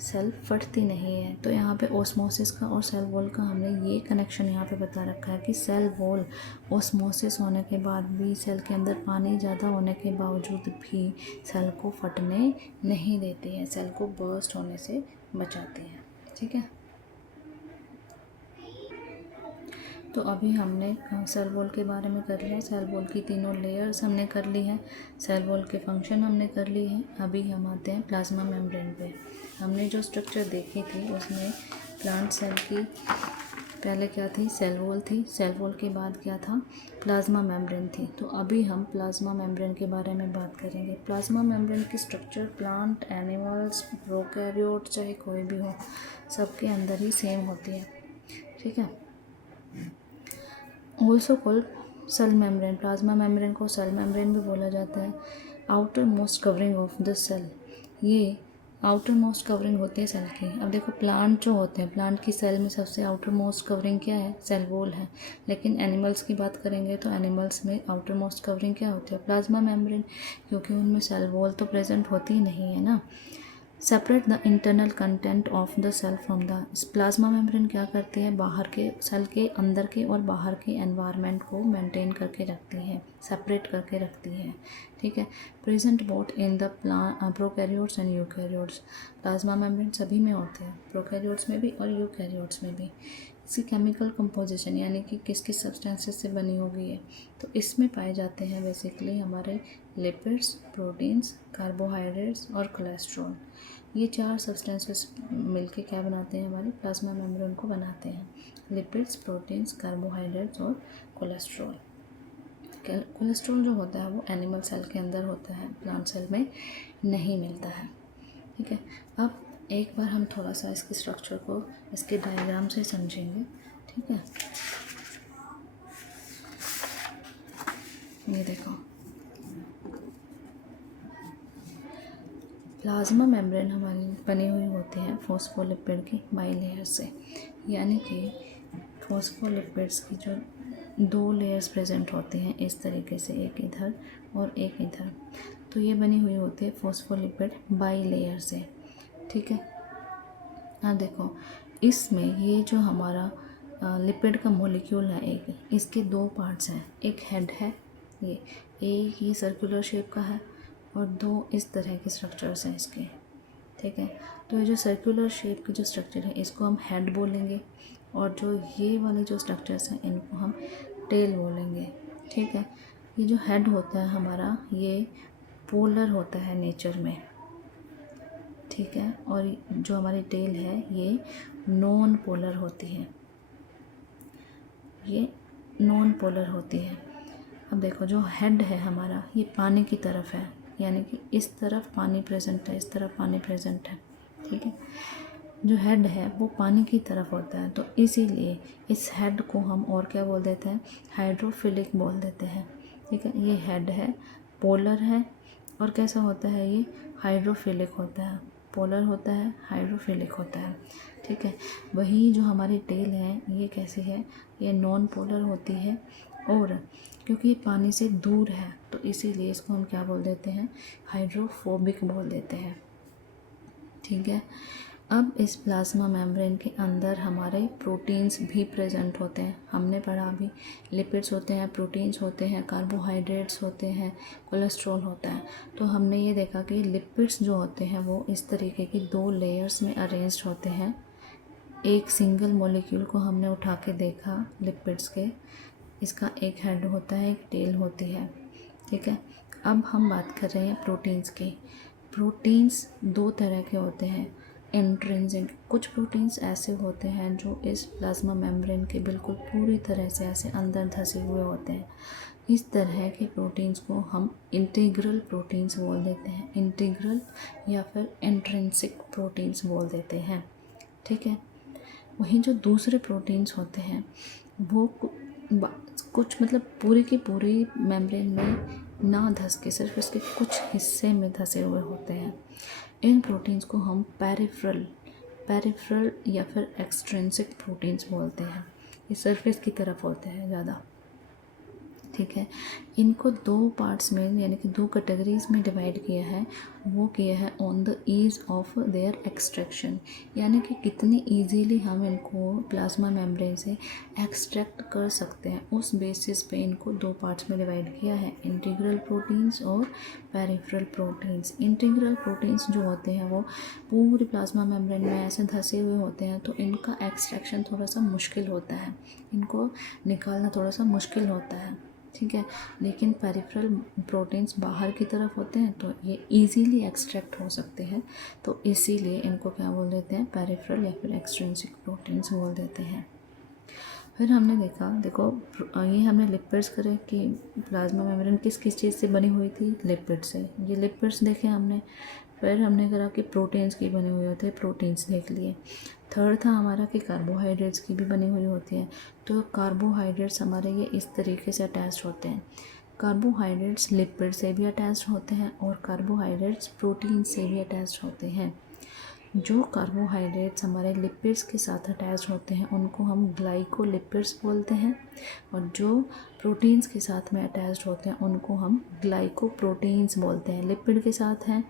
सेल फटती नहीं है। तो यहाँ पे ओस्मोसिस का और सेल वॉल का हमने ये कनेक्शन यहाँ पे बता रखा है कि सेल वॉल ओस्मोसिस होने के बाद भी, सेल के अंदर पानी ज़्यादा होने के बावजूद भी सेल को फटने नहीं देती है, सेल को बर्स्ट होने से बचाती है। ठीक है, तो अभी हमने सेल वॉल के बारे में कर लिया, सेल वॉल की तीनों लेयर्स हमने कर ली हैं, सेल वॉल के फंक्शन हमने कर लिए हैं। अभी हम आते हैं प्लाज्मा मेम्ब्रेन पे। हमने जो स्ट्रक्चर देखी थी उसमें प्लांट सेल की पहले क्या थी? सेल वॉल थी। सेल वॉल के बाद क्या था? प्लाज्मा मेम्ब्रेन थी। तो अभी हम प्लाज्मा मेम्ब्रेन के बारे में बात करेंगे। प्लाज्मा मेम्ब्रेन की स्ट्रक्चर प्लांट, एनिमल्स, प्रोकैरियोट, चाहे कोई भी हो, सबके अंदर ही सेम होती है। ठीक है, also called cell membrane. Plasma membrane को सेल मेम्ब्रेन भी बोला जाता है। Outermost covering of the cell, ये आउटर मोस्ट कवरिंग होती है सेल की। अब देखो, प्लांट जो होते हैं, प्लांट की सेल में सबसे आउटर मोस्ट कवरिंग क्या है? सेल वॉल है। लेकिन एनिमल्स की बात करेंगे तो एनिमल्स में आउटर मोस्ट कवरिंग क्या होती है? प्लाज्मा मेम्ब्रेन, क्योंकि उनमें सेल वॉल तो प्रेजेंट होती ही नहीं है ना। Separate the internal content of the cell from the, plasma membrane क्या करती है? बाहर के सेल के अंदर के और बाहर के एनवायरनमेंट को मेंटेन करके रखती है, सेपरेट करके रखती है। ठीक है, present both in the prokaryotes and eukaryotes. Plasma membrane सभी में होते हैं, प्रोकैरियोट्स में भी और यूकैरियोट्स में भी। इसकी केमिकल कंपोजिशन यानी कि किस किस सब्सटेंसेस से बनी होगी है, तो इसमें पाए जाते हैं बेसिकली हमारे लिपिड्स, प्रोटीन्स, कार्बोहाइड्रेट्स और कोलेस्ट्रॉल। ये चार सब्सटेंसेस मिलके क्या बनाते हैं? हमारे प्लाज्मा मेम्ब्रेन को बनाते हैं। लिपिड्स, प्रोटीन्स, कार्बोहाइड्रेट्स और कोलेस्ट्रॉल। कोलेस्ट्रॉल जो होता है वो एनिमल सेल के अंदर होता है, प्लांट सेल में नहीं मिलता है। ठीक है, अब एक बार हम थोड़ा सा इसके स्ट्रक्चर को इसके डायग्राम से समझेंगे। ठीक है, ये देखो, प्लाज्मा मेम्ब्रेन हमारी बनी हुई होती है फॉस्फोलिपिड की बाइलेयर से, यानी कि फॉस्फोलिपिड्स की जो दो लेयर्स प्रेजेंट होती हैं इस तरीके से, एक इधर और एक इधर, तो ये बनी हुई होती है फॉस्फोलिपिड बाइलेयर से। ठीक है, हाँ देखो, इसमें ये जो हमारा लिपिड का मॉलिक्यूल है एक, इसके दो पार्ट्स हैं। एक हेड है, ये सर्कुलर शेप का है, और दो इस तरह के स्ट्रक्चर्स हैं इसके। ठीक है, तो ये जो सर्कुलर शेप की जो स्ट्रक्चर है इसको हम हेड बोलेंगे, और जो ये वाले जो स्ट्रक्चर्स हैं इनको हम टेल बोलेंगे। ठीक है, ये जो हेड होता है हमारा, ये पोलर होता है नेचर में। ठीक है, और जो हमारी टेल है ये नॉन पोलर होती है, ये नॉन पोलर होती है। अब देखो, जो हेड है हमारा ये पानी की तरफ है, यानी कि इस तरफ पानी प्रेजेंट है, इस तरफ पानी प्रेजेंट है। ठीक है, जो हेड है वो पानी की तरफ होता है, तो इसीलिए इस हेड को हम और क्या बोल देते हैं? हाइड्रोफिलिक बोल देते हैं। ठीक है, ये हेड है, पोलर है, और कैसा होता है? ये हाइड्रोफिलिक होता है, पोलर होता है, हाइड्रोफिलिक होता है। ठीक है, वही जो हमारी टेल है ये कैसी है? ये नॉन पोलर होती है, और क्योंकि ये पानी से दूर है तो इसीलिए इसको हम क्या बोल देते हैं? हाइड्रोफोबिक बोल देते हैं। ठीक है, अब इस प्लाज्मा मेम्ब्रेन के अंदर हमारे प्रोटीन्स भी प्रेजेंट होते हैं। हमने पढ़ा अभी, लिपिड्स होते हैं, प्रोटीन्स होते हैं, कार्बोहाइड्रेट्स होते हैं, कोलेस्ट्रॉल होता है। तो हमने ये देखा कि लिपिड्स जो होते हैं वो इस तरीके की दो लेयर्स में अरेंज्ड होते हैं। एक सिंगल मॉलिक्यूल को हमने उठा के देखा लिपिड्स के, इसका एक हेड होता है, एक टेल होती है। ठीक है, अब हम बात कर रहे हैं प्रोटीन्स की। प्रोटीन्स दो तरह के होते हैं, इंट्रिंसिक। कुछ प्रोटीन्स ऐसे होते हैं जो इस प्लाज्मा मेम्ब्रेन के बिल्कुल पूरी तरह से ऐसे अंदर धंसे हुए होते हैं। इस तरह के प्रोटीन्स को हम इंटीग्रल प्रोटीन्स बोल देते हैं, इंटीग्रल या फिर इंट्रिंसिक प्रोटीन्स बोल देते हैं। ठीक है, वहीं जो दूसरे प्रोटीन्स होते हैं वो कुछ मतलब पूरी की पूरी मेम्ब्रेन में ना धंस के सिर्फ इसके कुछ हिस्से में धंसे हुए होते हैं। इन प्रोटीन्स को हम पेरिफेरल पेरिफेरल या फिर एक्सट्रिंसिक प्रोटीन्स बोलते हैं। ये सरफेस की तरफ होते हैं ज़्यादा, ठीक है। इनको दो पार्ट्स में यानी कि दो कैटेगरीज में डिवाइड किया है। वो किया है on the ease of their extraction, यानी कि कितनी इजीली हम इनको प्लाज्मा मेम्ब्रेन से एक्सट्रैक्ट कर सकते हैं, उस बेसिस पे इनको दो पार्ट्स में डिवाइड किया है, इंटीग्रल प्रोटीन्स और पेरिफेरल प्रोटीन्स। इंटीग्रल प्रोटीन्स जो होते हैं वो पूरी प्लाज्मा मेम्ब्रेन में ऐसे धंसे हुए होते हैं, तो इनका एक्सट्रैक्शन थोड़ा सा मुश्किल होता है, इनको निकालना थोड़ा सा मुश्किल होता है, ठीक है। लेकिन पेरिफेरल प्रोटीन्स बाहर की तरफ होते हैं तो ये इजीली एक्सट्रैक्ट हो सकते हैं, तो इसीलिए इनको क्या बोल देते हैं, पेरिफेरल या फिर एक्सट्रिंसिक प्रोटीन्स बोल देते हैं। फिर हमने देखा, देखो ये हमने लिपिड्स करे कि प्लाज्मा मेम्ब्रेन किस किस चीज़ से बनी हुई थी, लिपिड से, ये लिपिड्स देखे हमने। फिर हमने करा कि प्रोटीन्स की बनी हुई होती है, प्रोटीन्स देख लिए। थर्ड था हमारा कि कार्बोहाइड्रेट्स की भी बनी हुई होती है। तो कार्बोहाइड्रेट्स हमारे ये इस तरीके से अटैच होते हैं, कार्बोहाइड्रेट्स लिपिड से भी अटैच होते हैं और कार्बोहाइड्रेट्स प्रोटीन से भी अटैच होते हैं। जो कार्बोहाइड्रेट्स हमारे लिपिड्स के साथ अटैच होते हैं उनको हम ग्लाइकोलिपिड्स बोलते हैं, और जो प्रोटीन्स के साथ में अटैच्ड होते हैं उनको हम ग्लाइकोप्रोटीन्स बोलते हैं। लिपिड के साथ हैं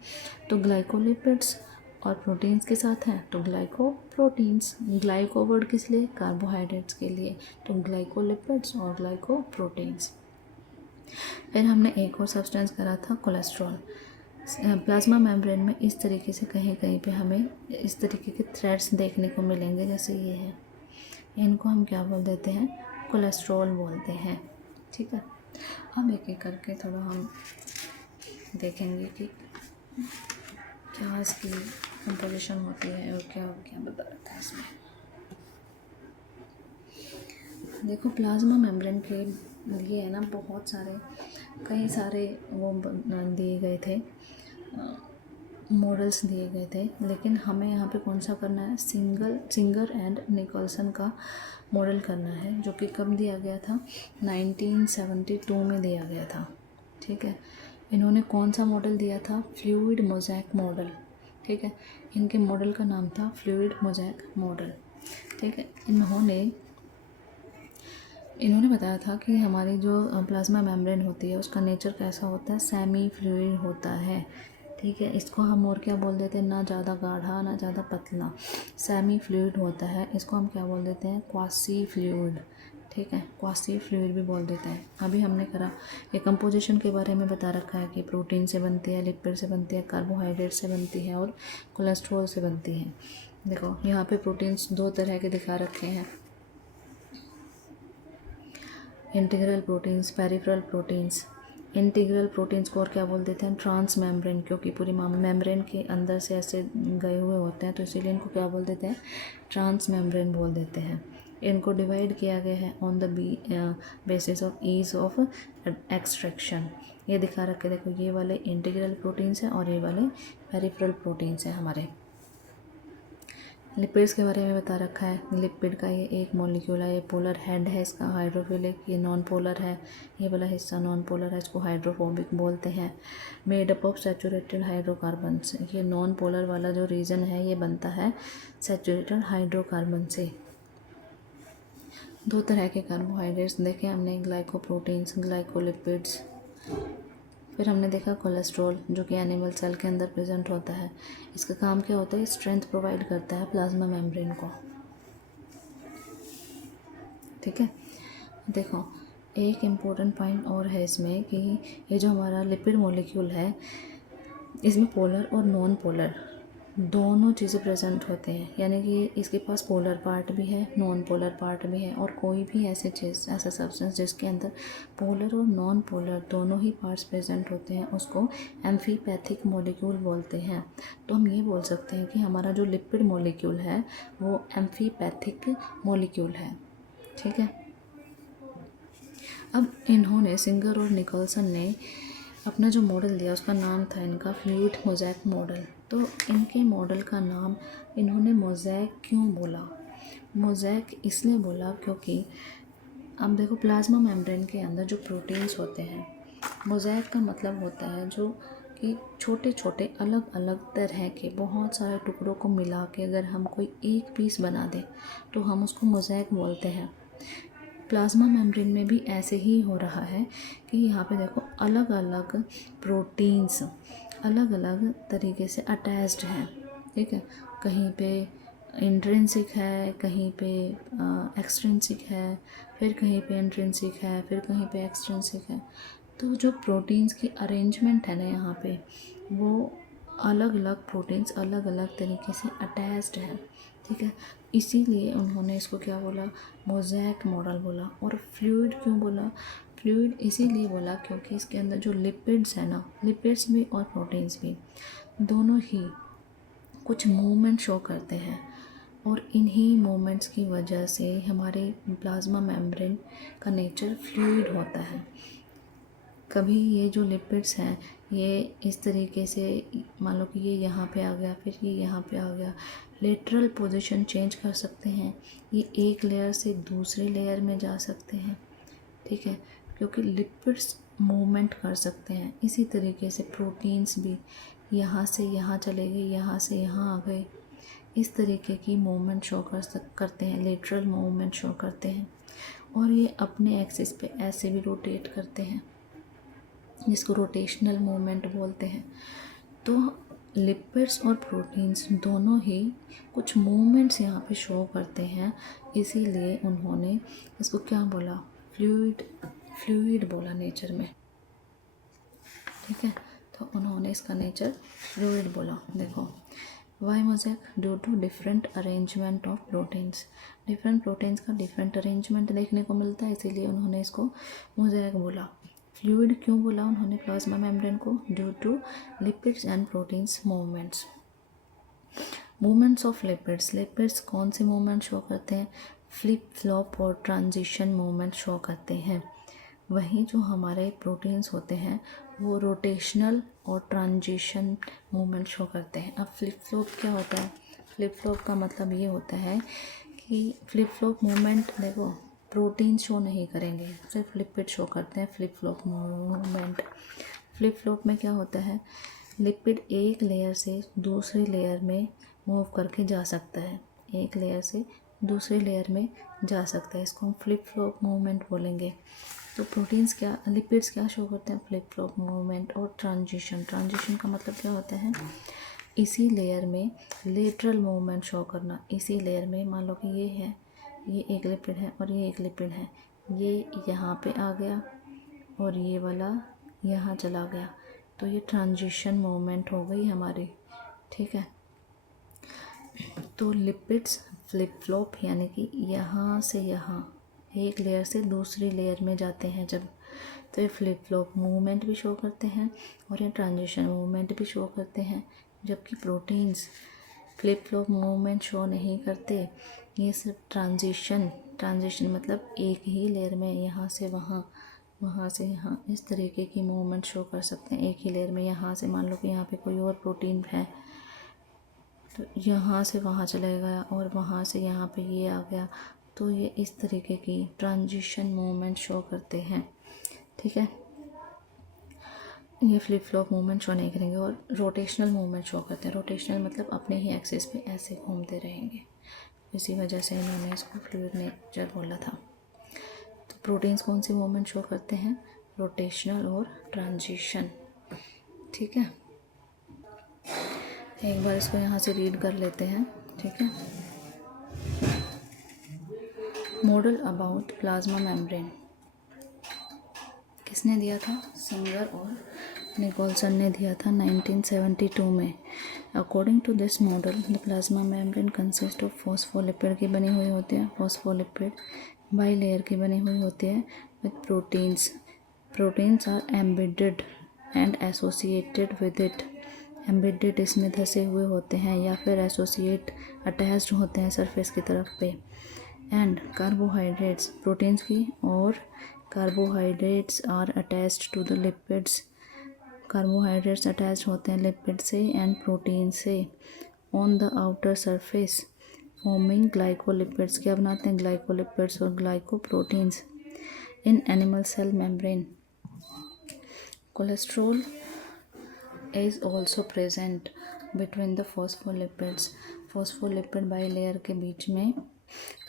तो ग्लाइकोलिपिड्स, और प्रोटीन्स के साथ हैं तो ग्लाइकोप्रोटीन्स। ग्लाइको वर्ड किस लिए, कार्बोहाइड्रेट्स के लिए, तो ग्लाइकोलिपिड्स और ग्लाइकोप्रोटीन्स। फिर हमने एक और सब्सटेंस करा था कोलेस्ट्रॉल। प्लाज्मा मेम्ब्रेन में इस तरीके से कहीं कहीं पे हमें इस तरीके के थ्रेड्स देखने को मिलेंगे, जैसे ये है, इनको हम क्या बोल देते हैं, कोलेस्ट्रॉल बोलते हैं, ठीक है। अब एक एक करके थोड़ा हम देखेंगे कि क्या इसकी कंपोजिशन होती है और क्या क्या बता रखा है इसमें। देखो प्लाज्मा मेम्ब्रेन के लिए है ना बहुत सारे कई सारे वो दिए गए थे, मॉडल्स दिए गए थे, लेकिन हमें यहाँ पे कौन सा करना है, सिंगर एंड निकोलसन का मॉडल करना है, जो कि कब दिया गया था, 1972 में दिया गया था, ठीक है। इन्होंने कौन सा मॉडल दिया था, फ्लूइड मोज़ैक मॉडल, ठीक है। इनके मॉडल का नाम था फ्लूइड मोज़ैक मॉडल, ठीक है। इन्होंने बताया था कि हमारी जो प्लाज्मा मेम्ब्रेन होती है उसका नेचर कैसा होता है, सेमी फ्लूइड होता है, ठीक है। इसको हम और क्या बोल देते हैं, ना ज़्यादा गाढ़ा ना ज़्यादा पतला, सेमी फ्लूइड होता है। इसको हम क्या बोल देते हैं, क्वासी फ्लूइड, ठीक है, क्वासी फ्लूइड भी बोल देते हैं। अभी हमने करा ये कंपोजिशन के बारे में बता रखा है कि प्रोटीन से बनती है, लिपिड से बनती है, कार्बोहाइड्रेट से बनती है और कोलेस्ट्रॉल से बनती है। देखो यहाँ पे प्रोटीन्स दो तरह के दिखा रखे हैं, integral proteins, peripheral proteins. Integral proteins को और क्या बोल देते हैं, ट्रांस मेम्ब्रेन, क्योंकि पूरी मेम्ब्रेन के अंदर से ऐसे गए हुए होते हैं तो इसीलिए इनको क्या बोल देते हैं, ट्रांस मेम्ब्रेन बोल देते हैं। इनको डिवाइड किया गया है on the basis of ease of extraction. ये दिखा रखे, देखो ये वाले इंटीग्रल प्रोटीन्स हैं और ये वाले पेरिफेरल प्रोटीन्स हैं हमारे। लिपिड्स के बारे में बता रखा है, लिपिड का ये एक मॉलिक्यूल है, ये पोलर हेड है इसका, हाइड्रोफिलिक, ये नॉन पोलर है, ये वाला हिस्सा नॉन पोलर है, इसको हाइड्रोफोबिक बोलते हैं। Made up of saturated hydrocarbon, ये नॉन पोलर वाला जो रीजन है ये बनता है सैचुरेटेड हाइड्रोकार्बन से। दो तरह के कार्बोहाइड्रेट्स देखे हमने, ग्लाइकोप्रोटीन्स, ग्लाइकोलिपिड्स। फिर हमने देखा कोलेस्ट्रॉल, जो कि एनिमल सेल के अंदर प्रेजेंट होता है। इसका काम क्या होता है, स्ट्रेंथ प्रोवाइड करता है प्लाज्मा मेम्ब्रेन को, ठीक है। देखो एक इम्पोर्टेंट पॉइंट और है इसमें कि ये जो हमारा लिपिड मॉलिक्यूल है इसमें पोलर और नॉन पोलर दोनों चीज़ें प्रेजेंट होते हैं, यानी कि इसके पास पोलर पार्ट भी है, नॉन पोलर पार्ट भी है, और कोई भी ऐसी चीज़, ऐसा सब्सटेंस जिसके अंदर पोलर और नॉन पोलर दोनों ही पार्ट्स प्रेजेंट होते हैं उसको एम्फीपैथिक मॉलिक्यूल बोलते हैं। तो हम ये बोल सकते हैं कि हमारा जो लिपिड मॉलिक्यूल है वो एम्फीपैथिक मॉलिक्यूल है, ठीक है। अब इन्होंने, सिंगर और निकोलसन ने अपना जो मॉडल दिया उसका नाम था इनका फ्लूइड मोज़ैक मॉडल। तो इनके मॉडल का नाम इन्होंने मोज़ैक क्यों बोला, मोज़ैक इसलिए बोला क्योंकि अब देखो प्लाज्मा मेम्ब्रेन के अंदर जो प्रोटीन्स होते हैं, मोज़ैक का मतलब होता है जो कि छोटे छोटे अलग अलग तरह के बहुत सारे टुकड़ों को मिला के अगर हम कोई एक पीस बना दें तो हम उसको मोज़ेक बोलते हैं। प्लाज्मा मेम्ब्रेन में भी ऐसे ही हो रहा है कि यहाँ पे देखो अलग अलग प्रोटीन्स अलग अलग तरीके से अटैच्ड हैं, ठीक है। कहीं पे इंट्रिंसिक है, कहीं पे एक्सट्रिंसिक है, फिर कहीं पे इंट्रिंसिक है, फिर कहीं पे एक्सट्रिंसिक है। तो जो प्रोटीन्स की अरेंजमेंट है ना यहाँ पे, वो अलग अलग प्रोटीन्स अलग अलग तरीके से अटैच्ड हैं, ठीक है। इसीलिए उन्होंने इसको क्या बोला, मोज़ेक मॉडल बोला। और फ्लूइड क्यों बोला, फ्लूइड इसीलिए बोला क्योंकि इसके अंदर जो लिपिड्स है ना, लिपिड्स भी और प्रोटीन्स भी दोनों ही कुछ मूवमेंट शो करते हैं, और इन्हीं मूवमेंट्स की वजह से हमारे प्लाज्मा मेम्ब्रेन का नेचर फ्लूइड होता है। कभी ये जो लिपिड्स हैं ये इस तरीके से, मान लो कि ये यहाँ पे आ गया, फिर ये यहाँ पे आ गया, लेटरल पोजीशन चेंज कर सकते हैं, ये एक लेयर से दूसरे लेयर में जा सकते हैं, ठीक है, क्योंकि लिपिड्स मूवमेंट कर सकते हैं। इसी तरीके से प्रोटीन्स भी यहाँ से यहाँ चले गए, यहाँ से यहाँ आ गए, इस तरीके की मूवमेंट शो करते हैं, लेटरल मूवमेंट शो करते हैं। और ये अपने एक्सिस पे ऐसे भी रोटेट करते हैं, जिसको रोटेशनल मूवमेंट बोलते हैं। तो लिपिड्स और प्रोटीन्स दोनों ही कुछ मूवमेंट्स यहाँ पे शो करते हैं, इसीलिए उन्होंने इसको क्या बोला, फ्लूइड बोला नेचर में, ठीक है। तो उन्होंने इसका नेचर फ्लूइड बोला। देखो, why mosaic, due to different arrangement of proteins, different proteins का डिफरेंट अरेंजमेंट देखने को मिलता है, इसीलिए उन्होंने इसको मोज़ेक बोला। फ्लूइड क्यों बोला उन्होंने प्लाज्मा मेम्ब्रेन को, due to lipids and proteins movements of lipids. Lipids कौन से मूवमेंट शो करते हैं, फ्लिप फ्लॉप और ट्रांजिशन मूवमेंट शो करते हैं। वहीं जो हमारे प्रोटीन्स होते हैं वो रोटेशनल और ट्रांजिशन मूवमेंट शो करते हैं। अब फ्लिप फ्लॉप क्या होता है, फ्लिप फ्लॉप का मतलब ये होता है कि फ्लिप फ्लॉप मूवमेंट देखो प्रोटीन शो नहीं करेंगे, सिर्फ लिपिड शो करते हैं flip flop movement. Flip flop में क्या होता है, लिपिड एक लेयर से दूसरे लेयर में मूव करके जा सकता है, एक लेयर से दूसरे लेयर में जा सकता है, इसको हम फ्लिप फ्लॉप मूवमेंट बोलेंगे। तो प्रोटीन्स क्या, लिपिड्स क्या शो करते हैं, फ्लिप फ्लॉप मूवमेंट और ट्रांजिशन। ट्रांजिशन का मतलब क्या होता है, इसी लेयर में लेटरल मूवमेंट शो करना। इसी लेयर में मान लो कि ये है, ये एक लिपिड है और ये एक लिपिड है, ये यहाँ पे आ गया और ये वाला यहाँ चला गया, तो ये ट्रांजिशन मूवमेंट हो गई हमारी, ठीक है। तो लिपिड्स फ्लिप फ्लॉप यानी कि यहाँ से यहाँ एक लेयर से दूसरी लेयर में जाते हैं जब, तो ये फ्लिप फ्लॉप मूवमेंट भी शो करते हैं और ये ट्रांजिशन मूवमेंट भी शो करते हैं। जबकि proteins flip flop movement show नहीं करते, ये सिर्फ ट्रांजिशन मतलब एक ही लेयर में यहाँ से वहाँ, वहाँ से यहाँ, इस तरीके की मूवमेंट शो कर सकते हैं एक ही लेयर में। यहाँ से मान लो कि यहाँ पे कोई और प्रोटीन है तो यहाँ से वहाँ चला गया और वहाँ से यहाँ पे ये आ गया, तो ये इस तरीके की ट्रांजिशन मूवमेंट शो करते हैं, ठीक है। ये फ्लिप फ्लॉप मूवमेंट शो नहीं करेंगे और रोटेशनल मूवमेंट शो करते हैं। रोटेशनल मतलब अपने ही एक्सिस पे ऐसे घूमते रहेंगे, इसी वजह से इन्होंने इसको फ्लूइड नेचर बोला था। तो प्रोटीन्स कौन सी मूवमेंट शो करते हैं, रोटेशनल और ट्रांजिशन, ठीक है। एक बार इसको यहाँ से रीड कर लेते हैं, ठीक है। मॉडल अबाउट प्लाज्मा मेम्ब्रेन किसने दिया था, सिंगर और निकोलसन ने दिया था 1972 में। According to this model the plasma membrane consist of phospholipid की बनी हुई होती है, फॉस्फोलिपिड बाई लेयर की बनी हुई होती है with proteins are embedded and associated with it. Embedded इसमें धसे हुए होते हैं या फिर एसोसिएट अटैच्ड होते हैं सरफेस की तरफ पे। एंड कार्बोहाइड्रेट्स प्रोटीन्स की, और carbohydrates are attached to the lipids, carbohydrates attach होते हैं लिपिड से एंड प्रोटीन से on the outer surface forming glycolipids. क्या बनाते हैं, ग्लाइकोलिपिड्स और glycoproteins. In animal cell membrane cholesterol is also present between the phospholipids. Phospholipid bilayer के बीच में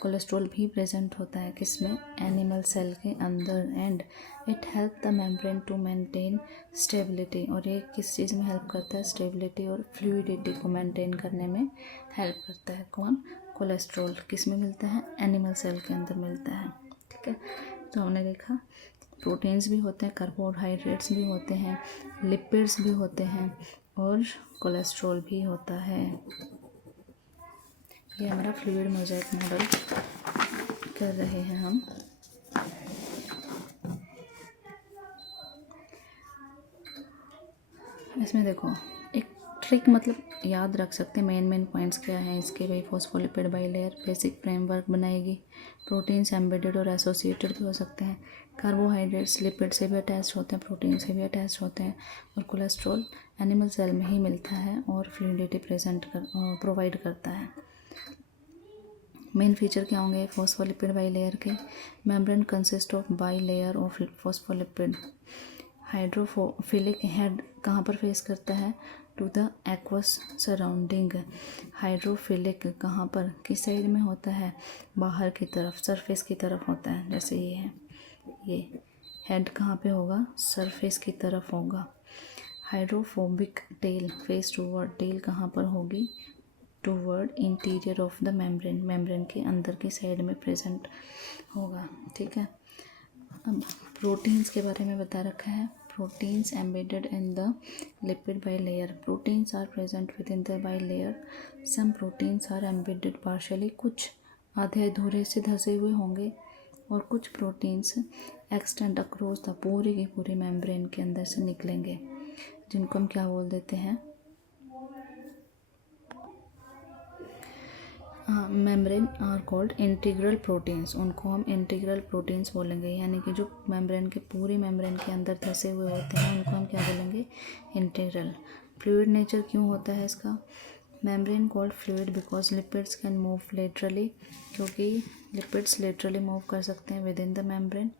कोलेस्ट्रॉल भी प्रेजेंट होता है, किसमें, एनिमल सेल के अंदर। And it help the membrane to maintain stability, और ये किस चीज़ में हेल्प करता है, स्टेबिलिटी और फ्लूइडिटी को मेंटेन करने में हेल्प करता है। कौन, कोलेस्ट्रॉल किस में मिलता है, एनिमल सेल के अंदर मिलता है। ठीक है, तो हमने देखा प्रोटीन्स भी होते हैं, कार्बोहाइड्रेट्स भी होते हैं, लिपिड्स भी होते हैं और कोलेस्ट्रॉल भी होता है। ये हमारा फ्लूइड मोज़ेक मॉडल कर रहे हैं हम। इसमें देखो एक ट्रिक, मतलब याद रख सकते हैं मेन पॉइंट्स क्या हैं इसके। भाई फॉस्फोलिपिड बाईलेयर बेसिक फ्रेमवर्क बनाएगी। प्रोटीन्स एम्बेडेड और एसोसिएटेड भी हो सकते हैं। कार्बोहाइड्रेट्स लिपिड से भी अटैच होते हैं, प्रोटीन से भी अटैच होते हैं। और कोलेस्ट्रॉल एनिमल सेल में ही मिलता है और फ्लूइडिटी प्रोवाइड करता है। मेन फीचर क्या होंगे फॉस्फोलिपिड बाईलेयर के? Membrane consist of bilayer of phospholipid. Hydrophilic head कहाँ पर फेस करता है? To the aqueous surrounding. Hydrophilic कहाँ पर, किस साइड में होता है? बाहर की तरफ, सरफेस की तरफ होता है। जैसे ये है, ये हेड कहाँ पे होगा? सरफेस की तरफ होगा। Hydrophobic tail face toward, tail कहाँ पर होगी? Toward interior of the membrane, membrane के अंदर की साइड में प्रेजेंट होगा। ठीक है, अब प्रोटीन्स के बारे में बता रखा है। Proteins embedded in the lipid bilayer. Proteins are present within the bilayer. Some proteins are embedded partially, कुछ आधे अधूरे से धसे हुए होंगे, और कुछ प्रोटीन्स एक्सटेंड अक्रॉस द, पूरी की पूरी मेम्ब्रेन के अंदर से निकलेंगे, जिनको हम क्या बोल देते हैं? Membrane are called integral proteins. उनको हम इंटीग्रल प्रोटीन्स बोलेंगे, यानी कि जो मेम्ब्रेन के, पूरी मेम्ब्रेन के अंदर धसे हुए होते हैं, उनको हम क्या बोलेंगे? इंटीग्रल। फ्लूइड नेचर क्यों होता है इसका? Membrane called fluid because lipids can move laterally, क्योंकि लिपिड्स लेटरली मूव कर सकते हैं within the membrane.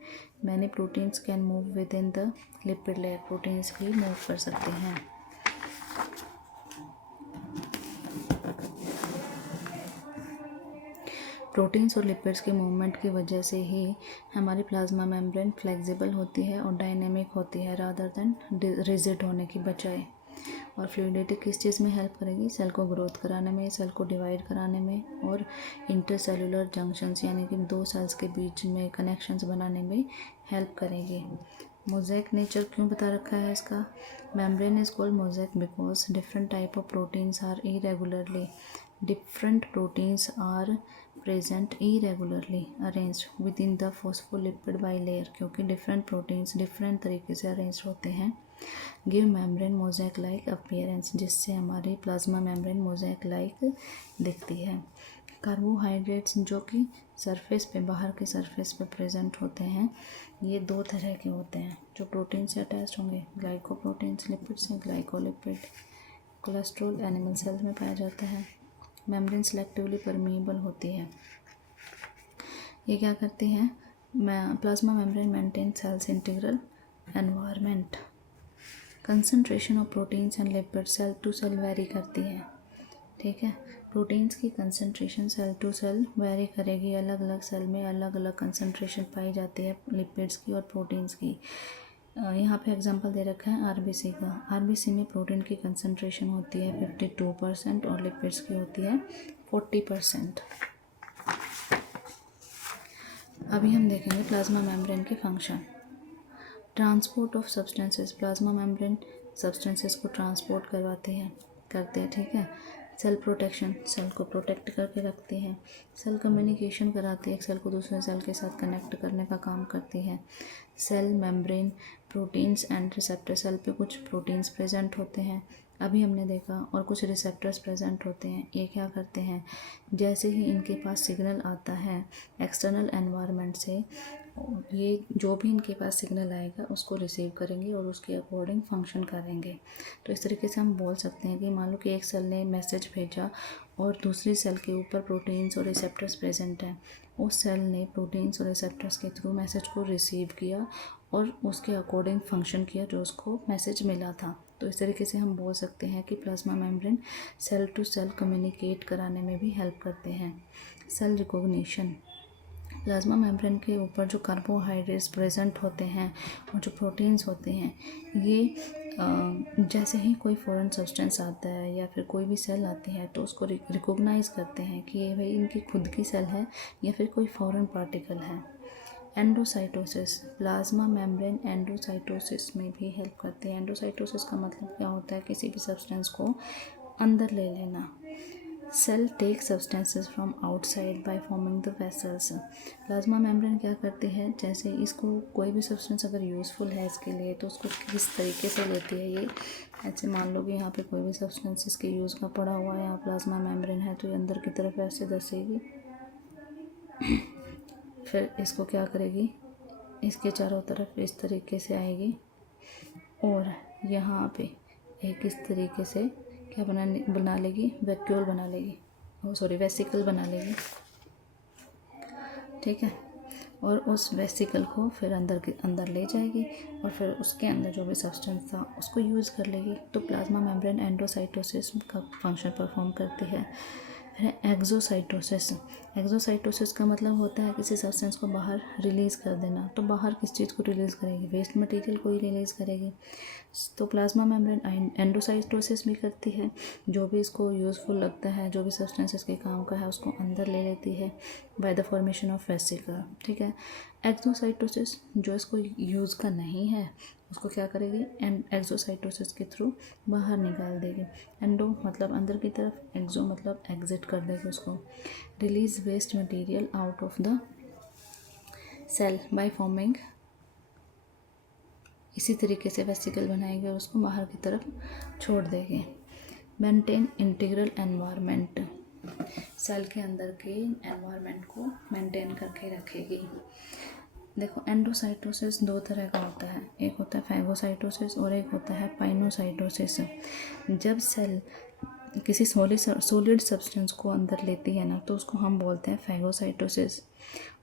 Many proteins can move within the lipid layer, proteins भी मूव कर सकते हैं। प्रोटीन्स और लिपिड्स के मूवमेंट की वजह से ही हमारी प्लाज्मा मेम्ब्रेन फ्लेक्सिबल होती है और डायनेमिक होती है, रादर देन रिजिड होने की बजाय। और फ्लूइडिटी किस चीज़ में हेल्प करेगी? सेल को ग्रोथ कराने में, सेल को डिवाइड कराने में, और इंटरसेलुलर जंक्शंस यानी कि दो सेल्स के बीच में कनेक्शंस बनाने में हेल्प करेगी। मोज़ेक नेचर क्यों बता रखा है इसका? Membrane is called mosaic because different type of proteins are irregularly, different proteins are present irregularly arranged within the phospholipid bilayer, क्योंकि डिफरेंट प्रोटीन्स डिफरेंट तरीके से अरेंज होते हैं। Give membrane mosaic like appearance, जिससे हमारी प्लाज्मा मेम्ब्रेन मोज़ेक लाइक दिखती है। कार्बोहाइड्रेट्स जो कि सरफेस पे, बाहर के सरफेस पे प्रेजेंट होते हैं, ये दो तरह के होते हैं जो प्रोटीन से अटैच होंगे, ग्लाइकोप्रोटीन्स लिपिड से, ग्लाइकोलिपिड। कोलेस्ट्रॉल एनिमल सेल्स में पाया जाता है। मेम्ब्रेन सेलेक्टिवली परमीएबल होती है। ये क्या करती हैं? Plasma membrane maintain cell's integral environment. Concentration of proteins and lipid cell to cell vary करती है। ठीक है, प्रोटीन्स की concentration cell to cell vary करेगी, अलग अलग सेल में अलग अलग कंसंट्रेशन पाई जाती है लिपिड्स की और प्रोटीन्स की। यहाँ पे एग्जांपल दे रखा है आरबीसी का। आरबीसी में प्रोटीन की कंसंट्रेशन होती है 52% और लिपिड्स की होती है 40%। अभी हम देखेंगे प्लाज्मा मेम्ब्रेन के function. Transport of substances, plasma membrane substances को ट्रांसपोर्ट करते हैं। ठीक है, सेल प्रोटेक्शन, सेल को प्रोटेक्ट करके रखती है। सेल कम्युनिकेशन कराती है, एक सेल को दूसरे सेल के साथ कनेक्ट करने का काम करती है। Cell membrane proteins and receptor, cell पे कुछ प्रोटीन्स प्रेजेंट होते हैं, अभी हमने देखा, और कुछ रिसेप्टर्स प्रेजेंट होते हैं। ये क्या करते हैं? जैसे ही इनके पास सिग्नल आता है एक्सटर्नल एनवायरनमेंट से, ये जो भी इनके पास सिग्नल आएगा उसको रिसीव करेंगे और उसके अकॉर्डिंग फंक्शन करेंगे। तो इस तरीके से हम बोल सकते हैं कि मान लो कि एक सेल ने मैसेज भेजा और दूसरी सेल के ऊपर प्रोटीन्स और रिसेप्टर्स प्रेजेंट हैं, उस सेल ने प्रोटीन्स और रिसेप्टर्स के थ्रू मैसेज को रिसीव किया और उसके अकॉर्डिंग फंक्शन किया जो उसको मैसेज मिला था। तो इस तरीके से हम बोल सकते हैं कि plasma membrane cell to cell communicate कराने में भी हेल्प करते हैं। सेल रिकॉग्निशन, प्लाज्मा मेम्ब्रेन के ऊपर जो कार्बोहाइड्रेट्स प्रेजेंट होते हैं और जो प्रोटीन्स होते हैं, ये जैसे ही कोई फॉरेन सब्सटेंस आता है या फिर कोई भी सेल आती है तो उसको रिकॉग्नाइज करते हैं कि ये भाई इनकी खुद की सेल है या फिर कोई फॉरेन पार्टिकल है। एंडोसाइटोसिस, प्लाज्मा मेम्ब्रेन एंडोसाइटोसिस में भी हेल्प करते हैं। एंडोसाइटोसिस का मतलब क्या होता है? किसी भी सब्सटेंस को अंदर ले लेना। Cell take substances from outside by forming the vessels. Plasma membrane क्या करती है, जैसे इसको कोई भी सब्सटेंस अगर यूज़फुल है इसके लिए तो उसको किस तरीके से लेती है ये, ऐसे मान लो कि यहाँ पे कोई भी सब्सटेंस इसके यूज़ का पड़ा हुआ है, यहाँ प्लाज्मा मेम्ब्रेन है तो ये अंदर की तरफ ऐसे धसेगी, फिर इसको क्या करेगी, इसके चारों तरफ इस तरीके से आएगी और यहाँ पे एक इस तरीके से क्या बना लेगी, वैक्यूल बना लेगी, वेसिकल बना लेगी, ठीक है। और उस वेसिकल को फिर अंदर ले जाएगी और फिर उसके अंदर जो भी सब्सटेंस था उसको यूज़ कर लेगी। तो प्लाज्मा मेम्ब्रेन एंडोसाइटोसिस का फंक्शन परफॉर्म करती है। फिर एक्सोसाइटोसिस, एक्सोसाइटोसिस का मतलब होता है किसी सब्सटेंस को बाहर रिलीज़ कर देना। तो बाहर किस चीज़ को रिलीज़ करेगी? वेस्ट मटेरियल को ही रिलीज़ करेगी। तो प्लाज्मा मेम्ब्रेन एंडोसाइटोसिस भी करती है, जो भी इसको यूज़फुल लगता है, जो भी सब्सटेंस इसके काम का है उसको अंदर ले लेती है by the formation of vesicle, ठीक है। एक्सोसाइटोसिस, जो इसको यूज़ का नहीं है उसको क्या करेगी, एक्सोसाइटोसिस के थ्रू बाहर निकाल देगी। एंडो मतलब अंदर की तरफ, एक्सो मतलब एग्जिट कर देगी उसको। Release waste material out of the cell by forming, इसी तरीके से वेसिकल बनाएगी और उसको बाहर की तरफ छोड़ देगी। मेंटेन इंटीग्रल एनवायरनमेंट, सेल के अंदर के एनवायरनमेंट को मेंटेन करके रखेगी। देखो, एंडोसाइटोसिस दो तरह का होता है, एक होता है फैगोसाइटोसिस और एक होता है पाइनोसाइटोसिस। जब सेल किसी सॉलिड सब्सटेंस को अंदर लेती है ना तो उसको हम बोलते हैं फैगोसाइटोसिस,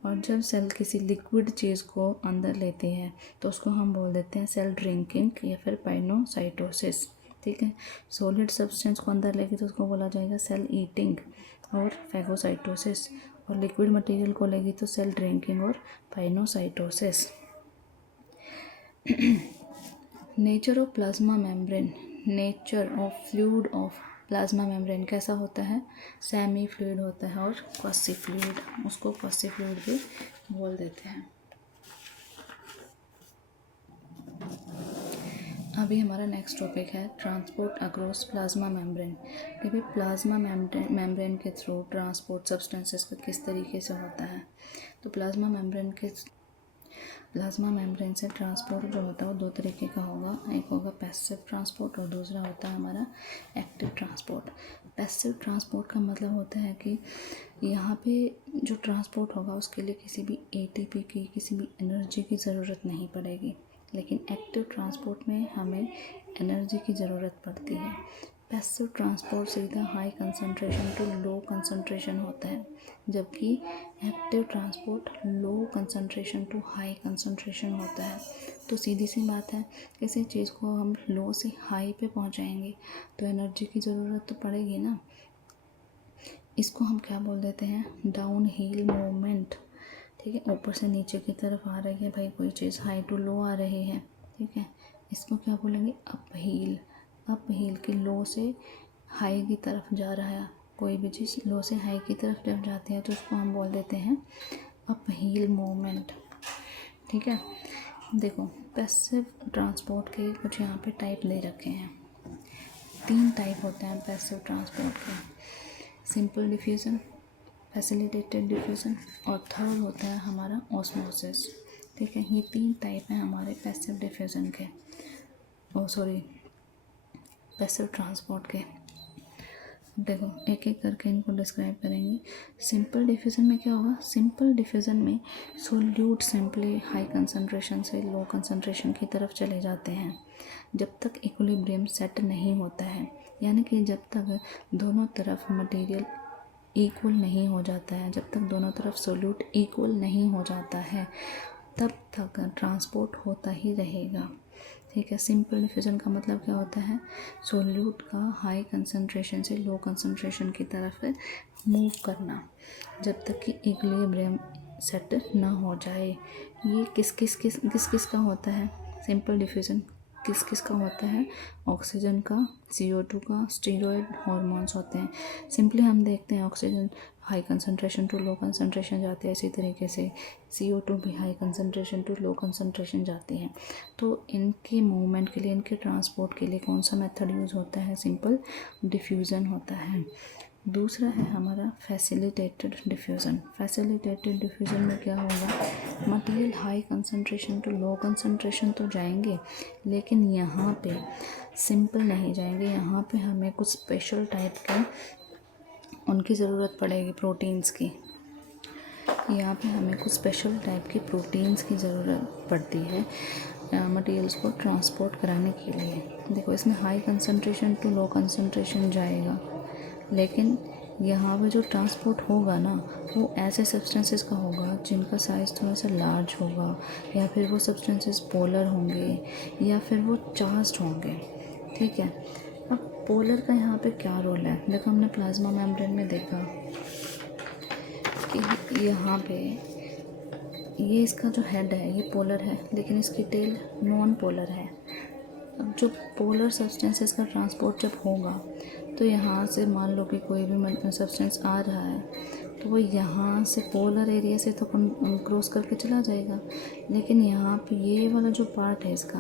और जब सेल किसी लिक्विड चीज़ को अंदर लेती है तो उसको हम बोल देते हैं सेल ड्रिंकिंग या फिर पाइनोसाइटोसिस, ठीक है। सॉलिड सब्सटेंस को अंदर लेगी तो उसको बोला जाएगा सेल ईटिंग और फैगोसाइटोसिस, और लिक्विड मटेरियल को लेगी तो सेल ड्रिंकिंग और pinocytosis. Nature of plasma membrane, nature of fluid of plasma membrane कैसा होता है? सेमी फ्लूइड होता है और क्वासी फ्लूइड, उसको क्वासी फ्लूइड भी बोल देते हैं। अभी हमारा नेक्स्ट टॉपिक है ट्रांसपोर्ट अक्रॉस प्लाज्मा मेम्ब्रेन, कि भाई प्लाज्मा मेम्ब्रेन के थ्रू ट्रांसपोर्ट सब्सटेंसेस का किस तरीके से होता है। तो प्लाज्मा मेम्ब्रेन से ट्रांसपोर्ट जो होता है वो दो तरीके का होगा, एक होगा पैसिव ट्रांसपोर्ट और दूसरा होता है हमारा एक्टिव ट्रांसपोर्ट। पैसिव ट्रांसपोर्ट का मतलब होता है कि यहाँ पे जो ट्रांसपोर्ट होगा उसके लिए किसी भी एटीपी की, किसी भी एनर्जी की ज़रूरत नहीं पड़ेगी, लेकिन एक्टिव ट्रांसपोर्ट में हमें एनर्जी की ज़रूरत पड़ती है। पैसिव ट्रांसपोर्ट सीधा high concentration to low concentration होता है, जबकि active transport low concentration to high concentration होता है। तो सीधी सी बात है, किसी चीज़ को हम लो से हाई पे पहुंचाएंगे तो एनर्जी की ज़रूरत तो पड़ेगी ना। इसको हम क्या बोल देते हैं? डाउन हिल मूवमेंट, ठीक है। ऊपर से नीचे की तरफ आ रही है भाई कोई चीज़, हाई टू लो आ रही है, ठीक है। इसको क्या बोलेंगे? Up heal. अप हील की लो से हाई की तरफ जा रहा है, कोई भी चीज़ लो से हाई की तरफ जब जाती है तो उसको हम बोल देते हैं अप हील मूवमेंट, ठीक है। देखो, पैसिव ट्रांसपोर्ट के कुछ यहाँ पे टाइप दे रखे हैं, 3 टाइप होते हैं पैसिव ट्रांसपोर्ट के, सिंपल डिफ्यूज़न, फैसिलिटेटेड डिफ्यूज़न और थर्ड होता है हमारा ऑस्मोसिस, ठीक है। ये 3 टाइप हैं हमारे पैसिव डिफ्यूज़न के, पैसिव ट्रांसपोर्ट के। देखो, एक एक करके इनको डिस्क्राइब करेंगे। सिंपल डिफ्यूज़न में क्या होगा? सिंपल डिफ्यूज़न में सोल्यूट सिंपली हाई कंसंट्रेशन से लो कंसंट्रेशन की तरफ चले जाते हैं जब तक इक्विलिब्रियम सेट नहीं होता है, यानी कि जब तक दोनों तरफ मटेरियल इक्वल नहीं हो जाता है, जब तक दोनों तरफ सोल्यूट इक्वल नहीं हो जाता है तब तक ट्रांसपोर्ट होता ही रहेगा, ठीक है। सिंपल डिफ्यूज़न का मतलब क्या होता है, सोल्यूट का हाई कंसंट्रेशन से लो कंसंट्रेशन की तरफ मूव करना जब तक कि इक्विलिब्रियम सेट ना हो जाए। ये किस किस का होता है सिंपल डिफ्यूज़न, किस किस का होता है, ऑक्सीजन का, CO2 का, स्टीरॉयड हार्मोन्स होते हैं। सिंपली हम देखते हैं oxygen high concentration to low concentration जाते हैं, इसी तरीके से CO2 भी high concentration to low concentration जाती हैं। तो इनके मूवमेंट के लिए, इनके ट्रांसपोर्ट के लिए कौन सा मेथड यूज़ होता है, सिंपल डिफ्यूज़न होता है। दूसरा है हमारा फैसिलिटेटेड डिफ्यूज़न। फैसिलिटेटेड डिफ्यूज़न में क्या होगा, material high concentration to low concentration तो जाएंगे, लेकिन यहाँ पे सिंपल नहीं जाएंगे, यहाँ पे हमें कुछ स्पेशल टाइप के उनकी ज़रूरत पड़ेगी, प्रोटीन्स की। यहाँ पे हमें कुछ स्पेशल टाइप की प्रोटीन्स की ज़रूरत पड़ती है मटेरियल्स को ट्रांसपोर्ट कराने के लिए। देखो इसमें high concentration to low concentration जाएगा, लेकिन यहाँ पे जो ट्रांसपोर्ट होगा ना, वो ऐसे सब्सटेंसेस का होगा जिनका साइज़ थोड़ा सा लार्ज होगा, या फिर वो सब्सटेंसेस पोलर होंगे, या फिर वो चार्ज्ड होंगे। ठीक है। अब पोलर का यहाँ पे क्या रोल है, देखो हमने प्लाज्मा मेम्ब्रेन में देखा कि यहाँ पे ये इसका जो हेड है ये पोलर है, लेकिन इसकी टेल नॉन पोलर है। अब जो पोलर सब्सटेंसेस का ट्रांसपोर्ट जब होगा, तो यहाँ से मान लो कि कोई भी सब्सटेंस आ रहा है, तो वो यहाँ से पोलर एरिया से तो क्रॉस करके चला जाएगा, लेकिन यहाँ पे ये वाला जो पार्ट है इसका,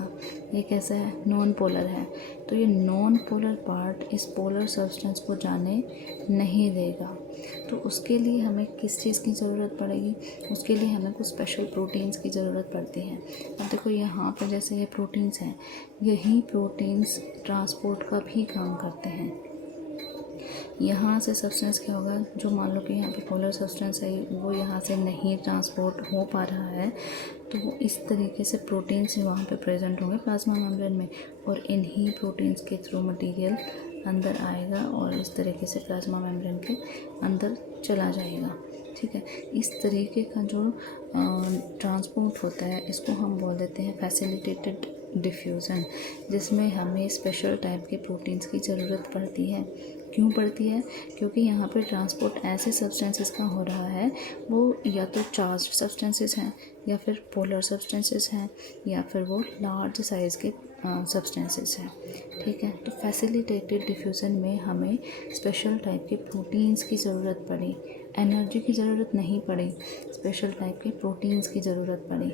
ये कैसा है, नॉन पोलर है। तो ये नॉन पोलर पार्ट इस पोलर सब्सटेंस को जाने नहीं देगा। तो उसके लिए हमें किस चीज़ की ज़रूरत पड़ेगी, उसके लिए हमें कुछ स्पेशल प्रोटीन्स की ज़रूरत पड़ती है। अब देखो यहाँ पर जैसे ये प्रोटीन्स हैं, यही प्रोटीन्स ट्रांसपोर्ट का भी काम करते हैं। यहाँ से सब्सटेंस क्या होगा, जो मान लो कि यहाँ पे पोलर सब्सटेंस है, वो यहाँ से नहीं ट्रांसपोर्ट हो पा रहा है, तो वो इस तरीके से प्रोटीन्स वहाँ पे प्रेजेंट होंगे प्लाज्मा मेम्ब्रेन में, और इन्हीं प्रोटीन्स के थ्रू मटेरियल अंदर आएगा और इस तरीके से प्लाज्मा मेम्ब्रेन के अंदर चला जाएगा। ठीक है। इस तरीके का जो ट्रांसपोर्ट होता है, इसको हम बोल देते हैं फैसिलिटेटेड डिफ्यूज़न, जिसमें हमें स्पेशल टाइप के प्रोटीन्स की ज़रूरत पड़ती है। क्यों पड़ती है, क्योंकि यहाँ पे ट्रांसपोर्ट ऐसे सब्सटेंसेस का हो रहा है, वो या तो चार्ज्ड सब्सटेंसेस हैं, या फिर पोलर सब्सटेंसेस हैं, या फिर वो लार्ज साइज़ के सब्सटेंसेस हैं। ठीक है। तो फैसिलिटेटेड डिफ्यूज़न में हमें स्पेशल टाइप के प्रोटीन्स की ज़रूरत पड़ी, एनर्जी की ज़रूरत नहीं पड़ी, स्पेशल टाइप के प्रोटीन्स की ज़रूरत पड़ी।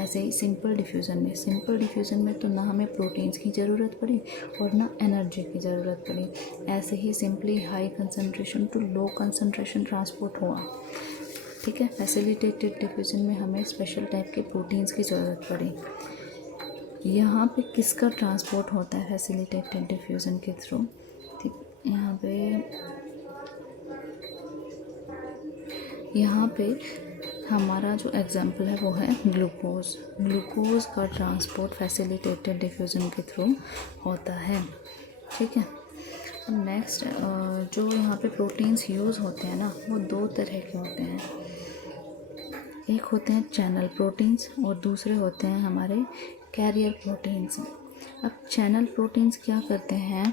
ऐसे ही सिंपल डिफ्यूज़न में तो ना हमें प्रोटीन्स की ज़रूरत पड़ी और ना एनर्जी की ज़रूरत पड़ी। ऐसे ही simply high concentration to low concentration transport हुआ। ठीक है। फैसिलिटेटेड डिफ्यूज़न में हमें स्पेशल टाइप के प्रोटीन्स की ज़रूरत पड़ी। यहाँ पे किसका ट्रांसपोर्ट होता है फैसिलिटेटेड डिफ्यूज़न के थ्रू, ठीक। यहाँ पे हमारा जो एग्जाम्पल है वो है ग्लूकोज का ट्रांसपोर्ट फैसिलिटेटेड डिफ्यूज़न के थ्रू होता है। ठीक है। अब नेक्स्ट जो यहाँ पे प्रोटीन्स यूज़ होते हैं ना, वो दो तरह के होते हैं। एक होते हैं चैनल प्रोटीन्स और दूसरे होते हैं हमारे कैरियर प्रोटीन्स। अब चैनल प्रोटीन्स क्या करते हैं,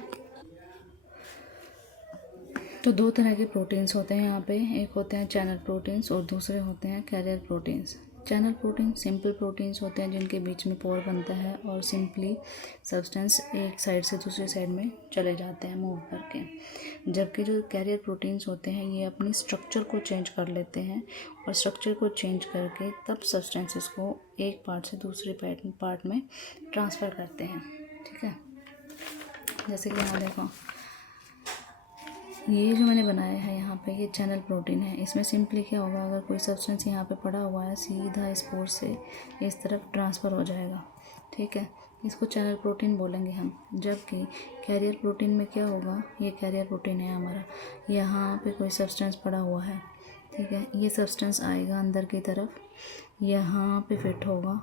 तो दो तरह के प्रोटीन्स होते हैं यहाँ पे, एक होते हैं चैनल प्रोटीन्स और दूसरे होते हैं carrier proteins. Channel protein simple proteins होते हैं जिनके बीच में पोर बनता है और सिंपली सब्सटेंस एक साइड से दूसरी साइड में चले जाते हैं मूव करके। जबकि जो कैरियर प्रोटीन्स होते हैं ये अपनी स्ट्रक्चर को चेंज कर लेते हैं और स्ट्रक्चर को चेंज करके तब सब्सटेंसेस को एक पार्ट से दूसरे पार्ट में ट्रांसफ़र करते हैं। ठीक है। जैसे कि यहाँ देखो, ये जो मैंने बनाया है यहाँ पे, ये चैनल प्रोटीन है। इसमें सिंपली क्या होगा, अगर कोई सब्सटेंस यहाँ पे पड़ा हुआ है, सीधा इस पोर से इस तरफ ट्रांसफ़र हो जाएगा। ठीक है। इसको चैनल प्रोटीन बोलेंगे हम। जबकि कैरियर प्रोटीन में क्या होगा, ये कैरियर प्रोटीन है हमारा, यहाँ पे कोई सब्सटेंस पड़ा हुआ है। ठीक है। ये सब्सटेंस आएगा अंदर की तरफ, यहाँ पे फिट होगा,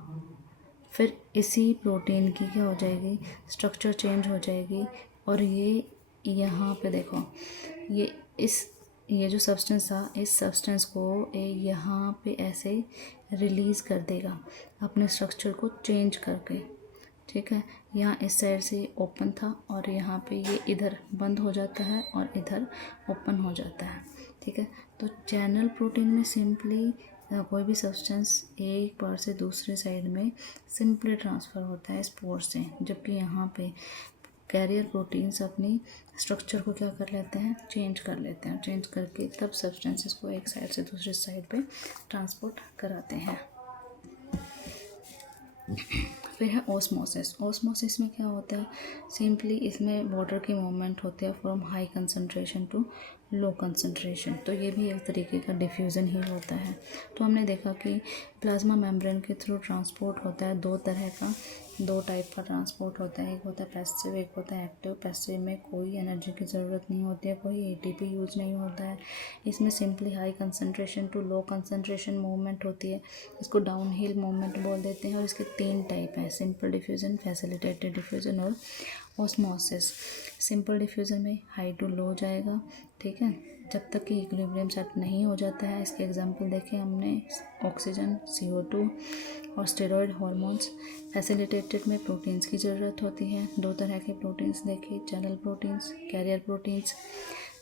फिर इसी प्रोटीन की क्या हो जाएगी, स्ट्रक्चर चेंज हो जाएगी, और ये यहाँ पे देखो, ये जो सब्सटेंस था, इस सब्सटेंस को यहाँ पे ऐसे रिलीज़ कर देगा अपने स्ट्रक्चर को चेंज करके। ठीक है। यहाँ इस साइड से ओपन था और यहाँ पे ये इधर बंद हो जाता है और इधर ओपन हो जाता है, ठीक है। तो चैनल प्रोटीन में सिंपली कोई भी सब्सटेंस एक पार्ट से दूसरे साइड में सिंपली ट्रांसफ़र होता है स्पोर से, जबकि यहाँ पे कैरियर प्रोटीन्स अपनी स्ट्रक्चर को क्या कर लेते हैं, चेंज कर लेते हैं। चेंज करके तब सब्सटेंसेस को एक साइड से दूसरे साइड पे ट्रांसपोर्ट कराते हैं। फिर है ऑस्मोसिस। ऑस्मोसिस में क्या होता है, सिंपली इसमें वाटर की मूवमेंट होती है from high concentration to low concentration. तो ये भी एक तरीके का डिफ्यूज़न ही होता है। तो हमने देखा कि प्लाज्मा मेम्ब्रेन के थ्रू ट्रांसपोर्ट होता है दो तरह का, दो टाइप का ट्रांसपोर्ट होता है। एक होता है पैसिव, एक होता है एक्टिव। पैसिव में कोई एनर्जी की ज़रूरत नहीं होती है, कोई एटीपी यूज़ नहीं होता है। इसमें simply high concentration to low concentration movement होती है। इसको डाउन हिल मूवमेंट बोल देते हैं। और इसके 3 टाइप हैं, सिंपल डिफ्यूज़न, फैसिलिटेटेड डिफ्यूज़न और ऑस्मोसिस। सिंपल डिफ्यूज़न में हाई टू लो जाएगा, ठीक है, जब तक कि इक्विलिब्रियम सेट नहीं हो जाता है। इसके एग्जांपल देखे हमने, ऑक्सीजन, CO2 और स्टेरॉयड हार्मोन्स। फैसिलिटेटेड में प्रोटीन्स की ज़रूरत होती है। 2 तरह के प्रोटीन्स देखे, चैनल प्रोटीन्स, कैरियर प्रोटीन्स।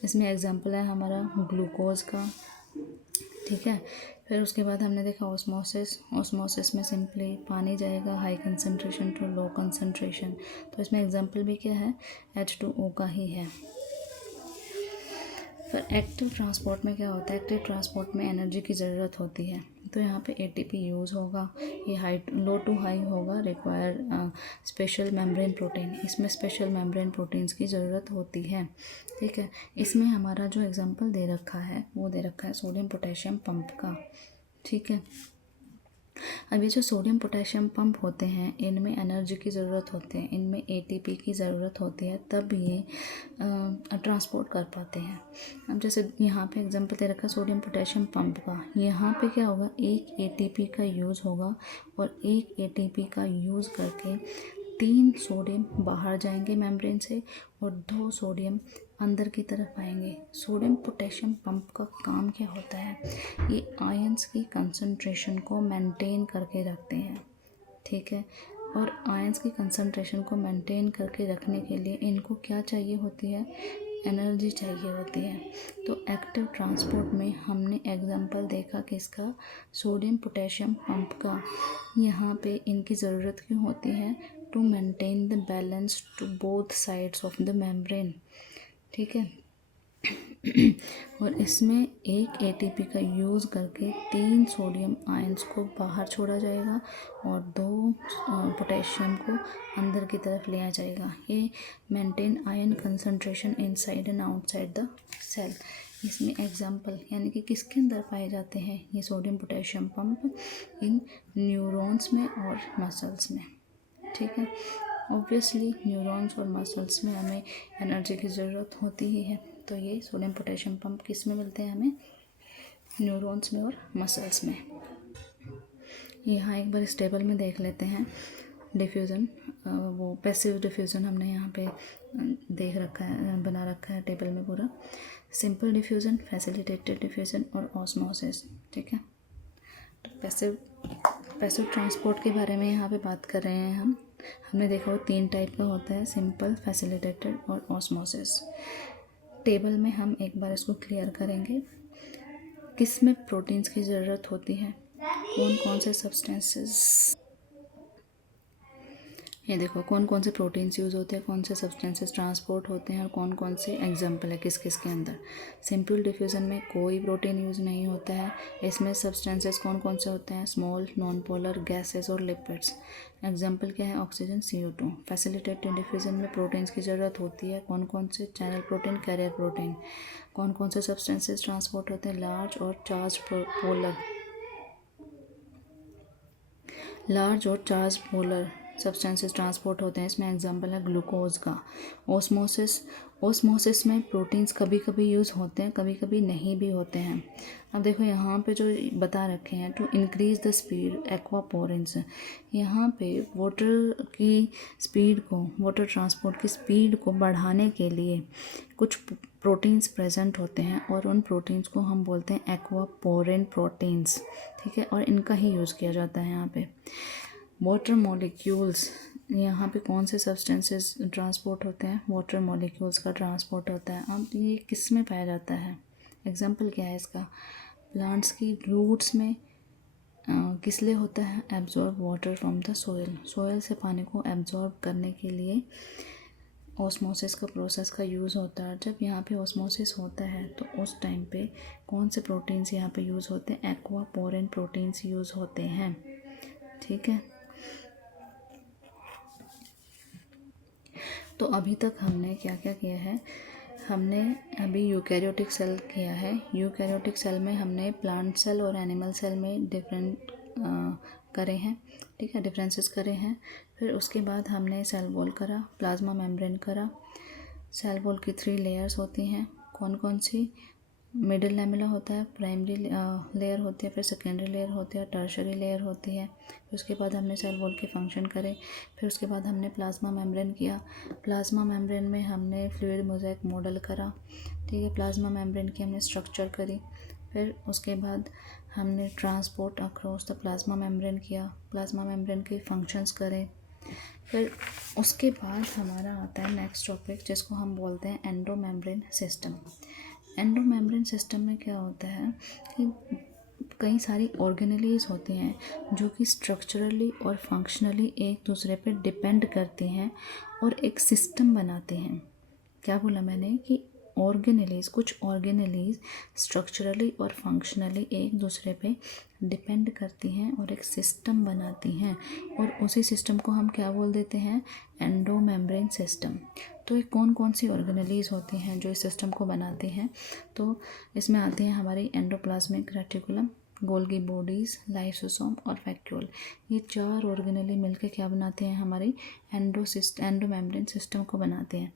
इसमें एग्जांपल है हमारा ग्लूकोज का, ठीक है। फिर उसके बाद हमने देखा ऑस्मोसिस। ऑस्मोसिस में सिंपली पानी जाएगा high concentration to low concentration. तो इसमें एग्जांपल भी क्या है, H2O का ही है। फिर एक्टिव ट्रांसपोर्ट में क्या होता है, एक्टिव ट्रांसपोर्ट में एनर्जी की ज़रूरत होती है। तो यहाँ पे एटीपी यूज़ होगा, ये हाई लो टू हाई होगा, रिक्वायर स्पेशल मेम्ब्रेन प्रोटीन। इसमें स्पेशल मेम्ब्रेन प्रोटीन्स की ज़रूरत होती है, ठीक है। इसमें हमारा जो एग्जांपल दे रखा है वो दे रखा है सोडियम पोटेशियम पंप का, ठीक है। अब ये जो सोडियम पोटेशियम पंप होते हैं, इनमें एनर्जी की ज़रूरत होती है, इनमें एटीपी की ज़रूरत होती है, तब ये ट्रांसपोर्ट कर पाते हैं। अब जैसे यहाँ पे एग्जांपल दे रखा है सोडियम पोटेशियम पंप का। यहाँ पे क्या होगा, एक एटीपी का यूज़ होगा और एक एटीपी का यूज़ करके 3 सोडियम बाहर जाएंगे मेम्ब्रेन से और 2 सोडियम अंदर की तरफ आएंगे। सोडियम पोटेशियम पंप का काम क्या होता है, ये आयंस की कंसंट्रेशन को मेंटेन करके रखते हैं, ठीक है। और आयंस की कंसंट्रेशन को मेंटेन करके रखने के लिए इनको क्या चाहिए होती है, एनर्जी चाहिए होती है। तो एक्टिव ट्रांसपोर्ट में हमने एग्जांपल देखा किसका, सोडियम पोटेशियम पंप का। यहाँ पे इनकी ज़रूरत क्यों होती है, to maintain the balance to both sides of the membrane, ठीक है। और इसमें एक एटीपी का यूज़ करके 3 सोडियम आयंस को बाहर छोड़ा जाएगा और 2 पोटेशियम को अंदर की तरफ लिया जाएगा। ये maintain ion concentration inside and outside the cell. इसमें एग्जांपल यानी कि किसके अंदर पाए जाते हैं ये सोडियम पोटेशियम पंप, इन न्यूरॉन्स में और मसल्स में, ठीक है। ऑब्वियसली न्यूरॉन्स और मसल्स में हमें एनर्जी की ज़रूरत होती ही है। तो ये सोडियम पोटेशियम पंप किस में मिलते हैं हमें, न्यूरॉन्स में और मसल्स में। यहाँ एक बार इस टेबल में देख लेते हैं डिफ्यूज़न, वो पैसिव डिफ्यूज़न हमने यहाँ पे देख रखा है, बना रखा है टेबल में पूरा। सिंपल डिफ्यूज़न, फैसिलिटेटेड डिफ्यूज़न और ऑस्मोसिस, ठीक है। तो पैसिव ट्रांसपोर्ट के बारे में यहाँ पे बात कर रहे हैं हम। हमने देखा वो 3 टाइप का होता है, सिंपल, फैसिलिटेटेड और ऑस्मोसिस। टेबल में हम एक बार इसको क्लियर करेंगे, किस में प्रोटीन्स की ज़रूरत होती है, कौन कौन से सब्सटेंसेस, ये देखो कौन कौन से प्रोटीन्स यूज़ होते हैं, कौन से सब्सटेंसेस ट्रांसपोर्ट होते हैं और कौन कौन से एग्जांपल है किस किस के अंदर। सिंपल डिफ्यूज़न में कोई प्रोटीन यूज़ नहीं होता है। इसमें सब्सटेंसेस कौन कौन से होते हैं, स्मॉल, नॉन पोलर, गैसेस और लिपिड्स। एग्जांपल क्या है, ऑक्सीजन, CO2। फैसिलिटेटेड डिफ्यूज़न में प्रोटीन्स की ज़रूरत होती है, कौन कौन से, चैनल प्रोटीन, कैरियर प्रोटीन। कौन कौन से सब्सटेंसेस ट्रांसपोर्ट होते हैं, लार्ज और चार्ज पोलर सब्सटेंसेस ट्रांसपोर्ट होते हैं। इसमें एग्जांपल है ग्लूकोज का। ओस्मोसिस में प्रोटीन्स कभी कभी यूज़ होते हैं, कभी कभी नहीं भी होते हैं। अब देखो यहाँ पे जो बता रखे हैं, टू इंक्रीज द स्पीड एक्वापोरेंस, यहाँ पे वाटर की स्पीड को, वाटर ट्रांसपोर्ट की स्पीड को बढ़ाने के लिए कुछ प्रोटीन्स प्रेजेंट होते हैं और उन प्रोटीन्स को हम बोलते हैं एक्वापोरेंट प्रोटीन्स, ठीक है। और इनका ही यूज़ किया जाता है यहाँ पे। वाटर मॉलिक्यूल्स यहाँ पे कौन से सब्सटेंसेस ट्रांसपोर्ट होते हैं, वाटर मॉलिक्यूल्स का ट्रांसपोर्ट होता है। अब ये किस में पाया जाता है, एग्जांपल क्या है इसका, प्लांट्स की रूट्स में किस लिए होता है, absorb water from the soil, soil से पानी को एब्जॉर्ब करने के लिए ऑस्मोसिस का प्रोसेस का यूज़ होता है। जब यहाँ पे ऑस्मोसिस होता है तो उस टाइम पे कौन से प्रोटीन्स यहाँ पे यूज़ होते हैं, एक्वापोरेन प्रोटीन्स यूज़ होते हैं। ठीक है, तो अभी तक हमने क्या क्या किया है, हमने अभी यूकैरियोटिक सेल किया है। यूकैरियोटिक सेल में हमने प्लांट सेल और एनिमल सेल में डिफरेंट करे हैं, ठीक है, डिफरेंसेस करे हैं। फिर उसके बाद हमने सेल वॉल करा, प्लाज्मा मेम्ब्रेन करा। सेल वॉल की 3 लेयर्स होती हैं, कौन कौन सी, मिडिल लैमेला होता है, प्राइमरी लेयर होती है, फिर सेकेंडरी लेयर होती है, टर्शरी लेयर होती है। फिर उसके बाद हमने सेल वॉल के फंक्शन करे। फिर उसके बाद हमने प्लाज्मा मेम्ब्रेन किया। प्लाज्मा मेम्ब्रेन में हमने फ्लूइड मोज़ेक मॉडल करा, ठीक है, प्लाज्मा मेम्ब्रेन की हमने स्ट्रक्चर करी। फिर उसके बाद हमने transport across the plasma membrane किया, प्लाज्मा मेम्ब्रेन के फंक्शंस करे। फिर उसके बाद हमारा आता है नेक्स्ट टॉपिक जिसको हम बोलते हैं endo membrane system. Endo membrane system में क्या होता है कि कई सारी ऑर्गेनेलीज होती हैं जो कि स्ट्रक्चरली और फंक्शनली एक दूसरे पे डिपेंड करती हैं और एक सिस्टम बनाते हैं। क्या बोला मैंने कि ऑर्गेनेलीज, कुछ ऑर्गेनेलीज स्ट्रक्चरली और फंक्शनली एक दूसरे पे डिपेंड करती हैं और एक सिस्टम बनाती हैं, और उसी सिस्टम को हम क्या बोल देते हैं, एंडो मेम्ब्रेन सिस्टम। तो ये कौन कौन सी ऑर्गेनेलीज होती हैं जो इस सिस्टम को बनाती हैं, तो इसमें आती हैं हमारी endoplasmic reticulum, Golgi bodies, lysosome और वैक्यूल। ये 4 ऑर्गेनेली मिलकर क्या बनाते हैं, हमारी एंडो मेम्ब्रेन सिस्टम को बनाते हैं।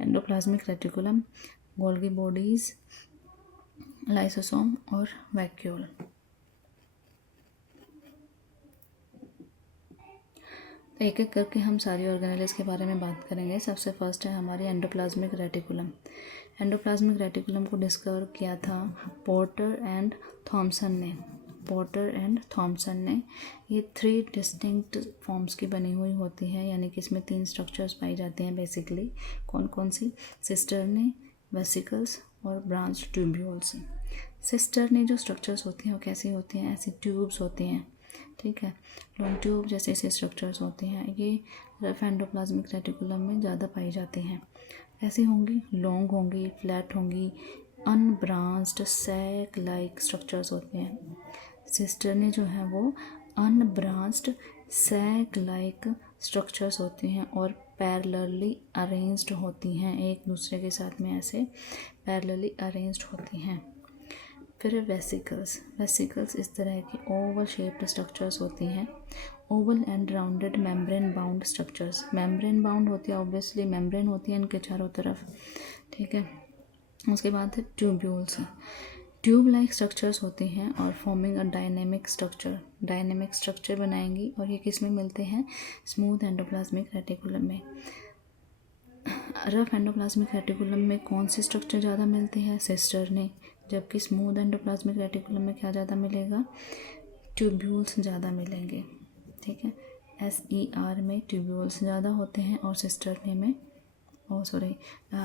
Endoplasmic reticulum, Golgi bodies, lysosome और वैक्यूल। एक एक करके हम सारी ऑर्गेनेलीज के बारे में बात करेंगे। सबसे फर्स्ट है हमारी एंडोप्लाज्मिक रेटिकुलम। एंडोप्लाज्मिक रेटिकुलम को डिस्कवर किया था पोर्टर एंड थॉमसन ने। पोर्टर एंड थॉमसन ने। ये 3 डिस्टिंक्ट फॉर्म्स की बनी हुई होती है, यानी कि इसमें 3 स्ट्रक्चर्स पाई जाती हैं बेसिकली। कौन कौन सी, सिस्टर्नी, वेसिकल्स और ब्रांच ट्यूब्यूल्स। सिस्टर्नी जो स्ट्रक्चर्स होती हैं वो कैसी होती हैं, ऐसी ट्यूब्स होती हैं, ठीक है, लॉन्ग ट्यूब जैसे ऐसे स्ट्रक्चर्स होती हैं। ये रफ एंडोप्लाज्मिक रेटिकुलम में ज़्यादा पाई जाती हैं। ऐसी होंगी, लॉन्ग होंगी, फ्लैट होंगी, अनब्रांच्ड सैक लाइक स्ट्रक्चर्स होते हैं। सिस्टर्नी जो है वो अनब्रांच्ड सैक लाइक स्ट्रक्चर्स होती हैं और पैरेलली अरेंज्ड होती हैं, एक दूसरे के साथ में ऐसे पैरेलली अरेंज्ड होती हैं। फिर वेसिकल्स। वेसिकल्स इस तरह की ओवल शेप्ड स्ट्रक्चर्स होती हैं, Oval and rounded membrane bound structures. Membrane bound होती है, ऑब्वियसली मेम्ब्रेन होती है इनके चारों तरफ, ठीक है। उसके बाद है ट्यूब्यूल्स। ट्यूब लाइक स्ट्रक्चर्स होती हैं और forming a dynamic structure, dynamic structure बनाएंगी, और ये किस में मिलते हैं, स्मूथ एंडोप्लाज्मिक रेटिकुलम में। रफ एंडोप्लाज्मिक रेटिकुलम में कौन सी स्ट्रक्चर ज़्यादा मिलती है, सिस्टर्नी, जबकि स्मूथ एंडोप्लाज्मिक रेटिकुलम में क्या ज़्यादा मिलेगा, ट्यूब्यूल्स ज़्यादा मिलेंगे, ठीक है। SER में ट्यूब्यूल्स ज़्यादा होते हैं और सिस्टर्नी में,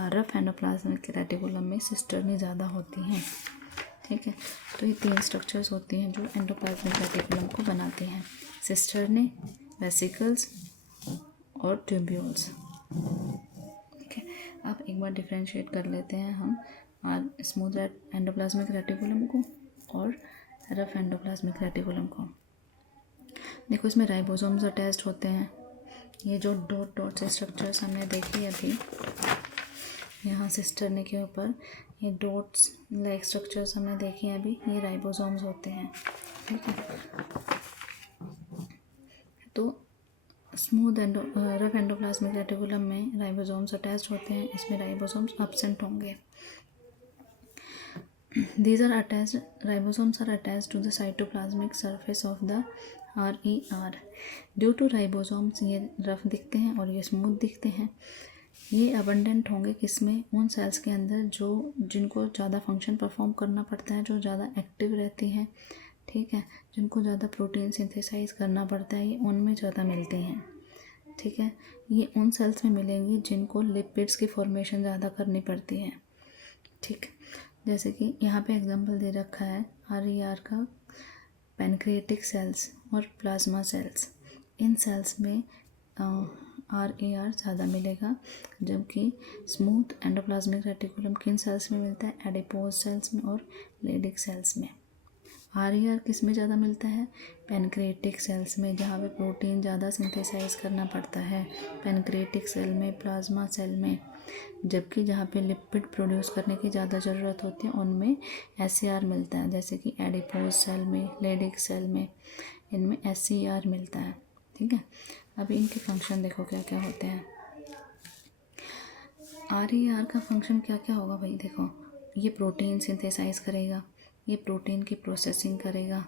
रफ एंडोप्लाज्मिक रेटिकुलम में सिस्टर्नी ज़्यादा होती हैं, ठीक है। तो ये 3 स्ट्रक्चर्स होती हैं जो एंडोप्लाज्मिक रेटिकुलम को बनाती हैं, सिस्टर्नी, वेसिकल्स और ट्यूब्यूल्स, ठीक है। अब एक बार डिफ्रेंशिएट कर लेते हैं हम स्मूथ एंडोप्लाज्मिक रेटिकुलम को और रफ एंडोप्लाज्मिक रेटिकुलम को। देखो इसमें राइबोसोम्स अटैच्ड होते हैं। ये जो डॉट डॉट से स्ट्रक्चर्स हमने देखी अभी यहाँ सिस्टर्नी के ऊपर, ये डॉट्स लाइक स्ट्रक्चर्स हमने देखी हैं अभी, ये राइबोसोम्स होते हैं, ठीक है। तो स्मूथ रफ एंडोप्लाज्मिक रेटिकुलम में राइबोसोम्स अटैच्ड होते हैं, इसमें राइबोसोम्स एब्सेंट होंगे। These are attached, ribosomes are attached to the cytoplasmic surface of the RER. Due to ribosomes ये रफ दिखते हैं और ये स्मूथ दिखते हैं। ये अबंडेंट होंगे किसमें, उन सेल्स के अंदर जो जिनको ज़्यादा फंक्शन परफॉर्म करना पड़ता है, जो ज़्यादा एक्टिव रहती हैं, ठीक है, जिनको ज़्यादा प्रोटीन सिंथेसाइज करना पड़ता है, ये उनमें ज़्यादा मिलते हैं, ठीक है। ये उन सेल्स में मिलेंगी जिनको लिपिड्स की फॉर्मेशन ज़्यादा करनी पड़ती है, ठीक। जैसे कि यहाँ पे एग्जांपल दे रखा है RER का, पैनक्रिएटिक सेल्स और प्लाज्मा सेल्स। इन सेल्स में RER ज़्यादा मिलेगा, जबकि स्मूथ एंडोप्लाज्मिक रेटिकुलम किन सेल्स में मिलता है, एडिपोज सेल्स में और लेडिक सेल्स में। RER किस में ज़्यादा मिलता है, पैनक्रिएटिक सेल्स में, जहाँ पे प्रोटीन ज़्यादा सिंथेसाइज करना पड़ता है, पैनक्रिएटिक सेल में, प्लाज्मा सेल में। जबकि जहाँ पे लिपिड प्रोड्यूस करने की ज़्यादा ज़रूरत होती है उनमें SCR मिलता है, जैसे कि एडिपोज सेल में, लेडिक सेल में, इनमें SCR मिलता है, ठीक है। अभी इनके फंक्शन देखो क्या क्या होते हैं। RER का फंक्शन क्या क्या होगा भाई, देखो, ये प्रोटीन सिंथेसाइज करेगा, ये प्रोटीन की प्रोसेसिंग करेगा,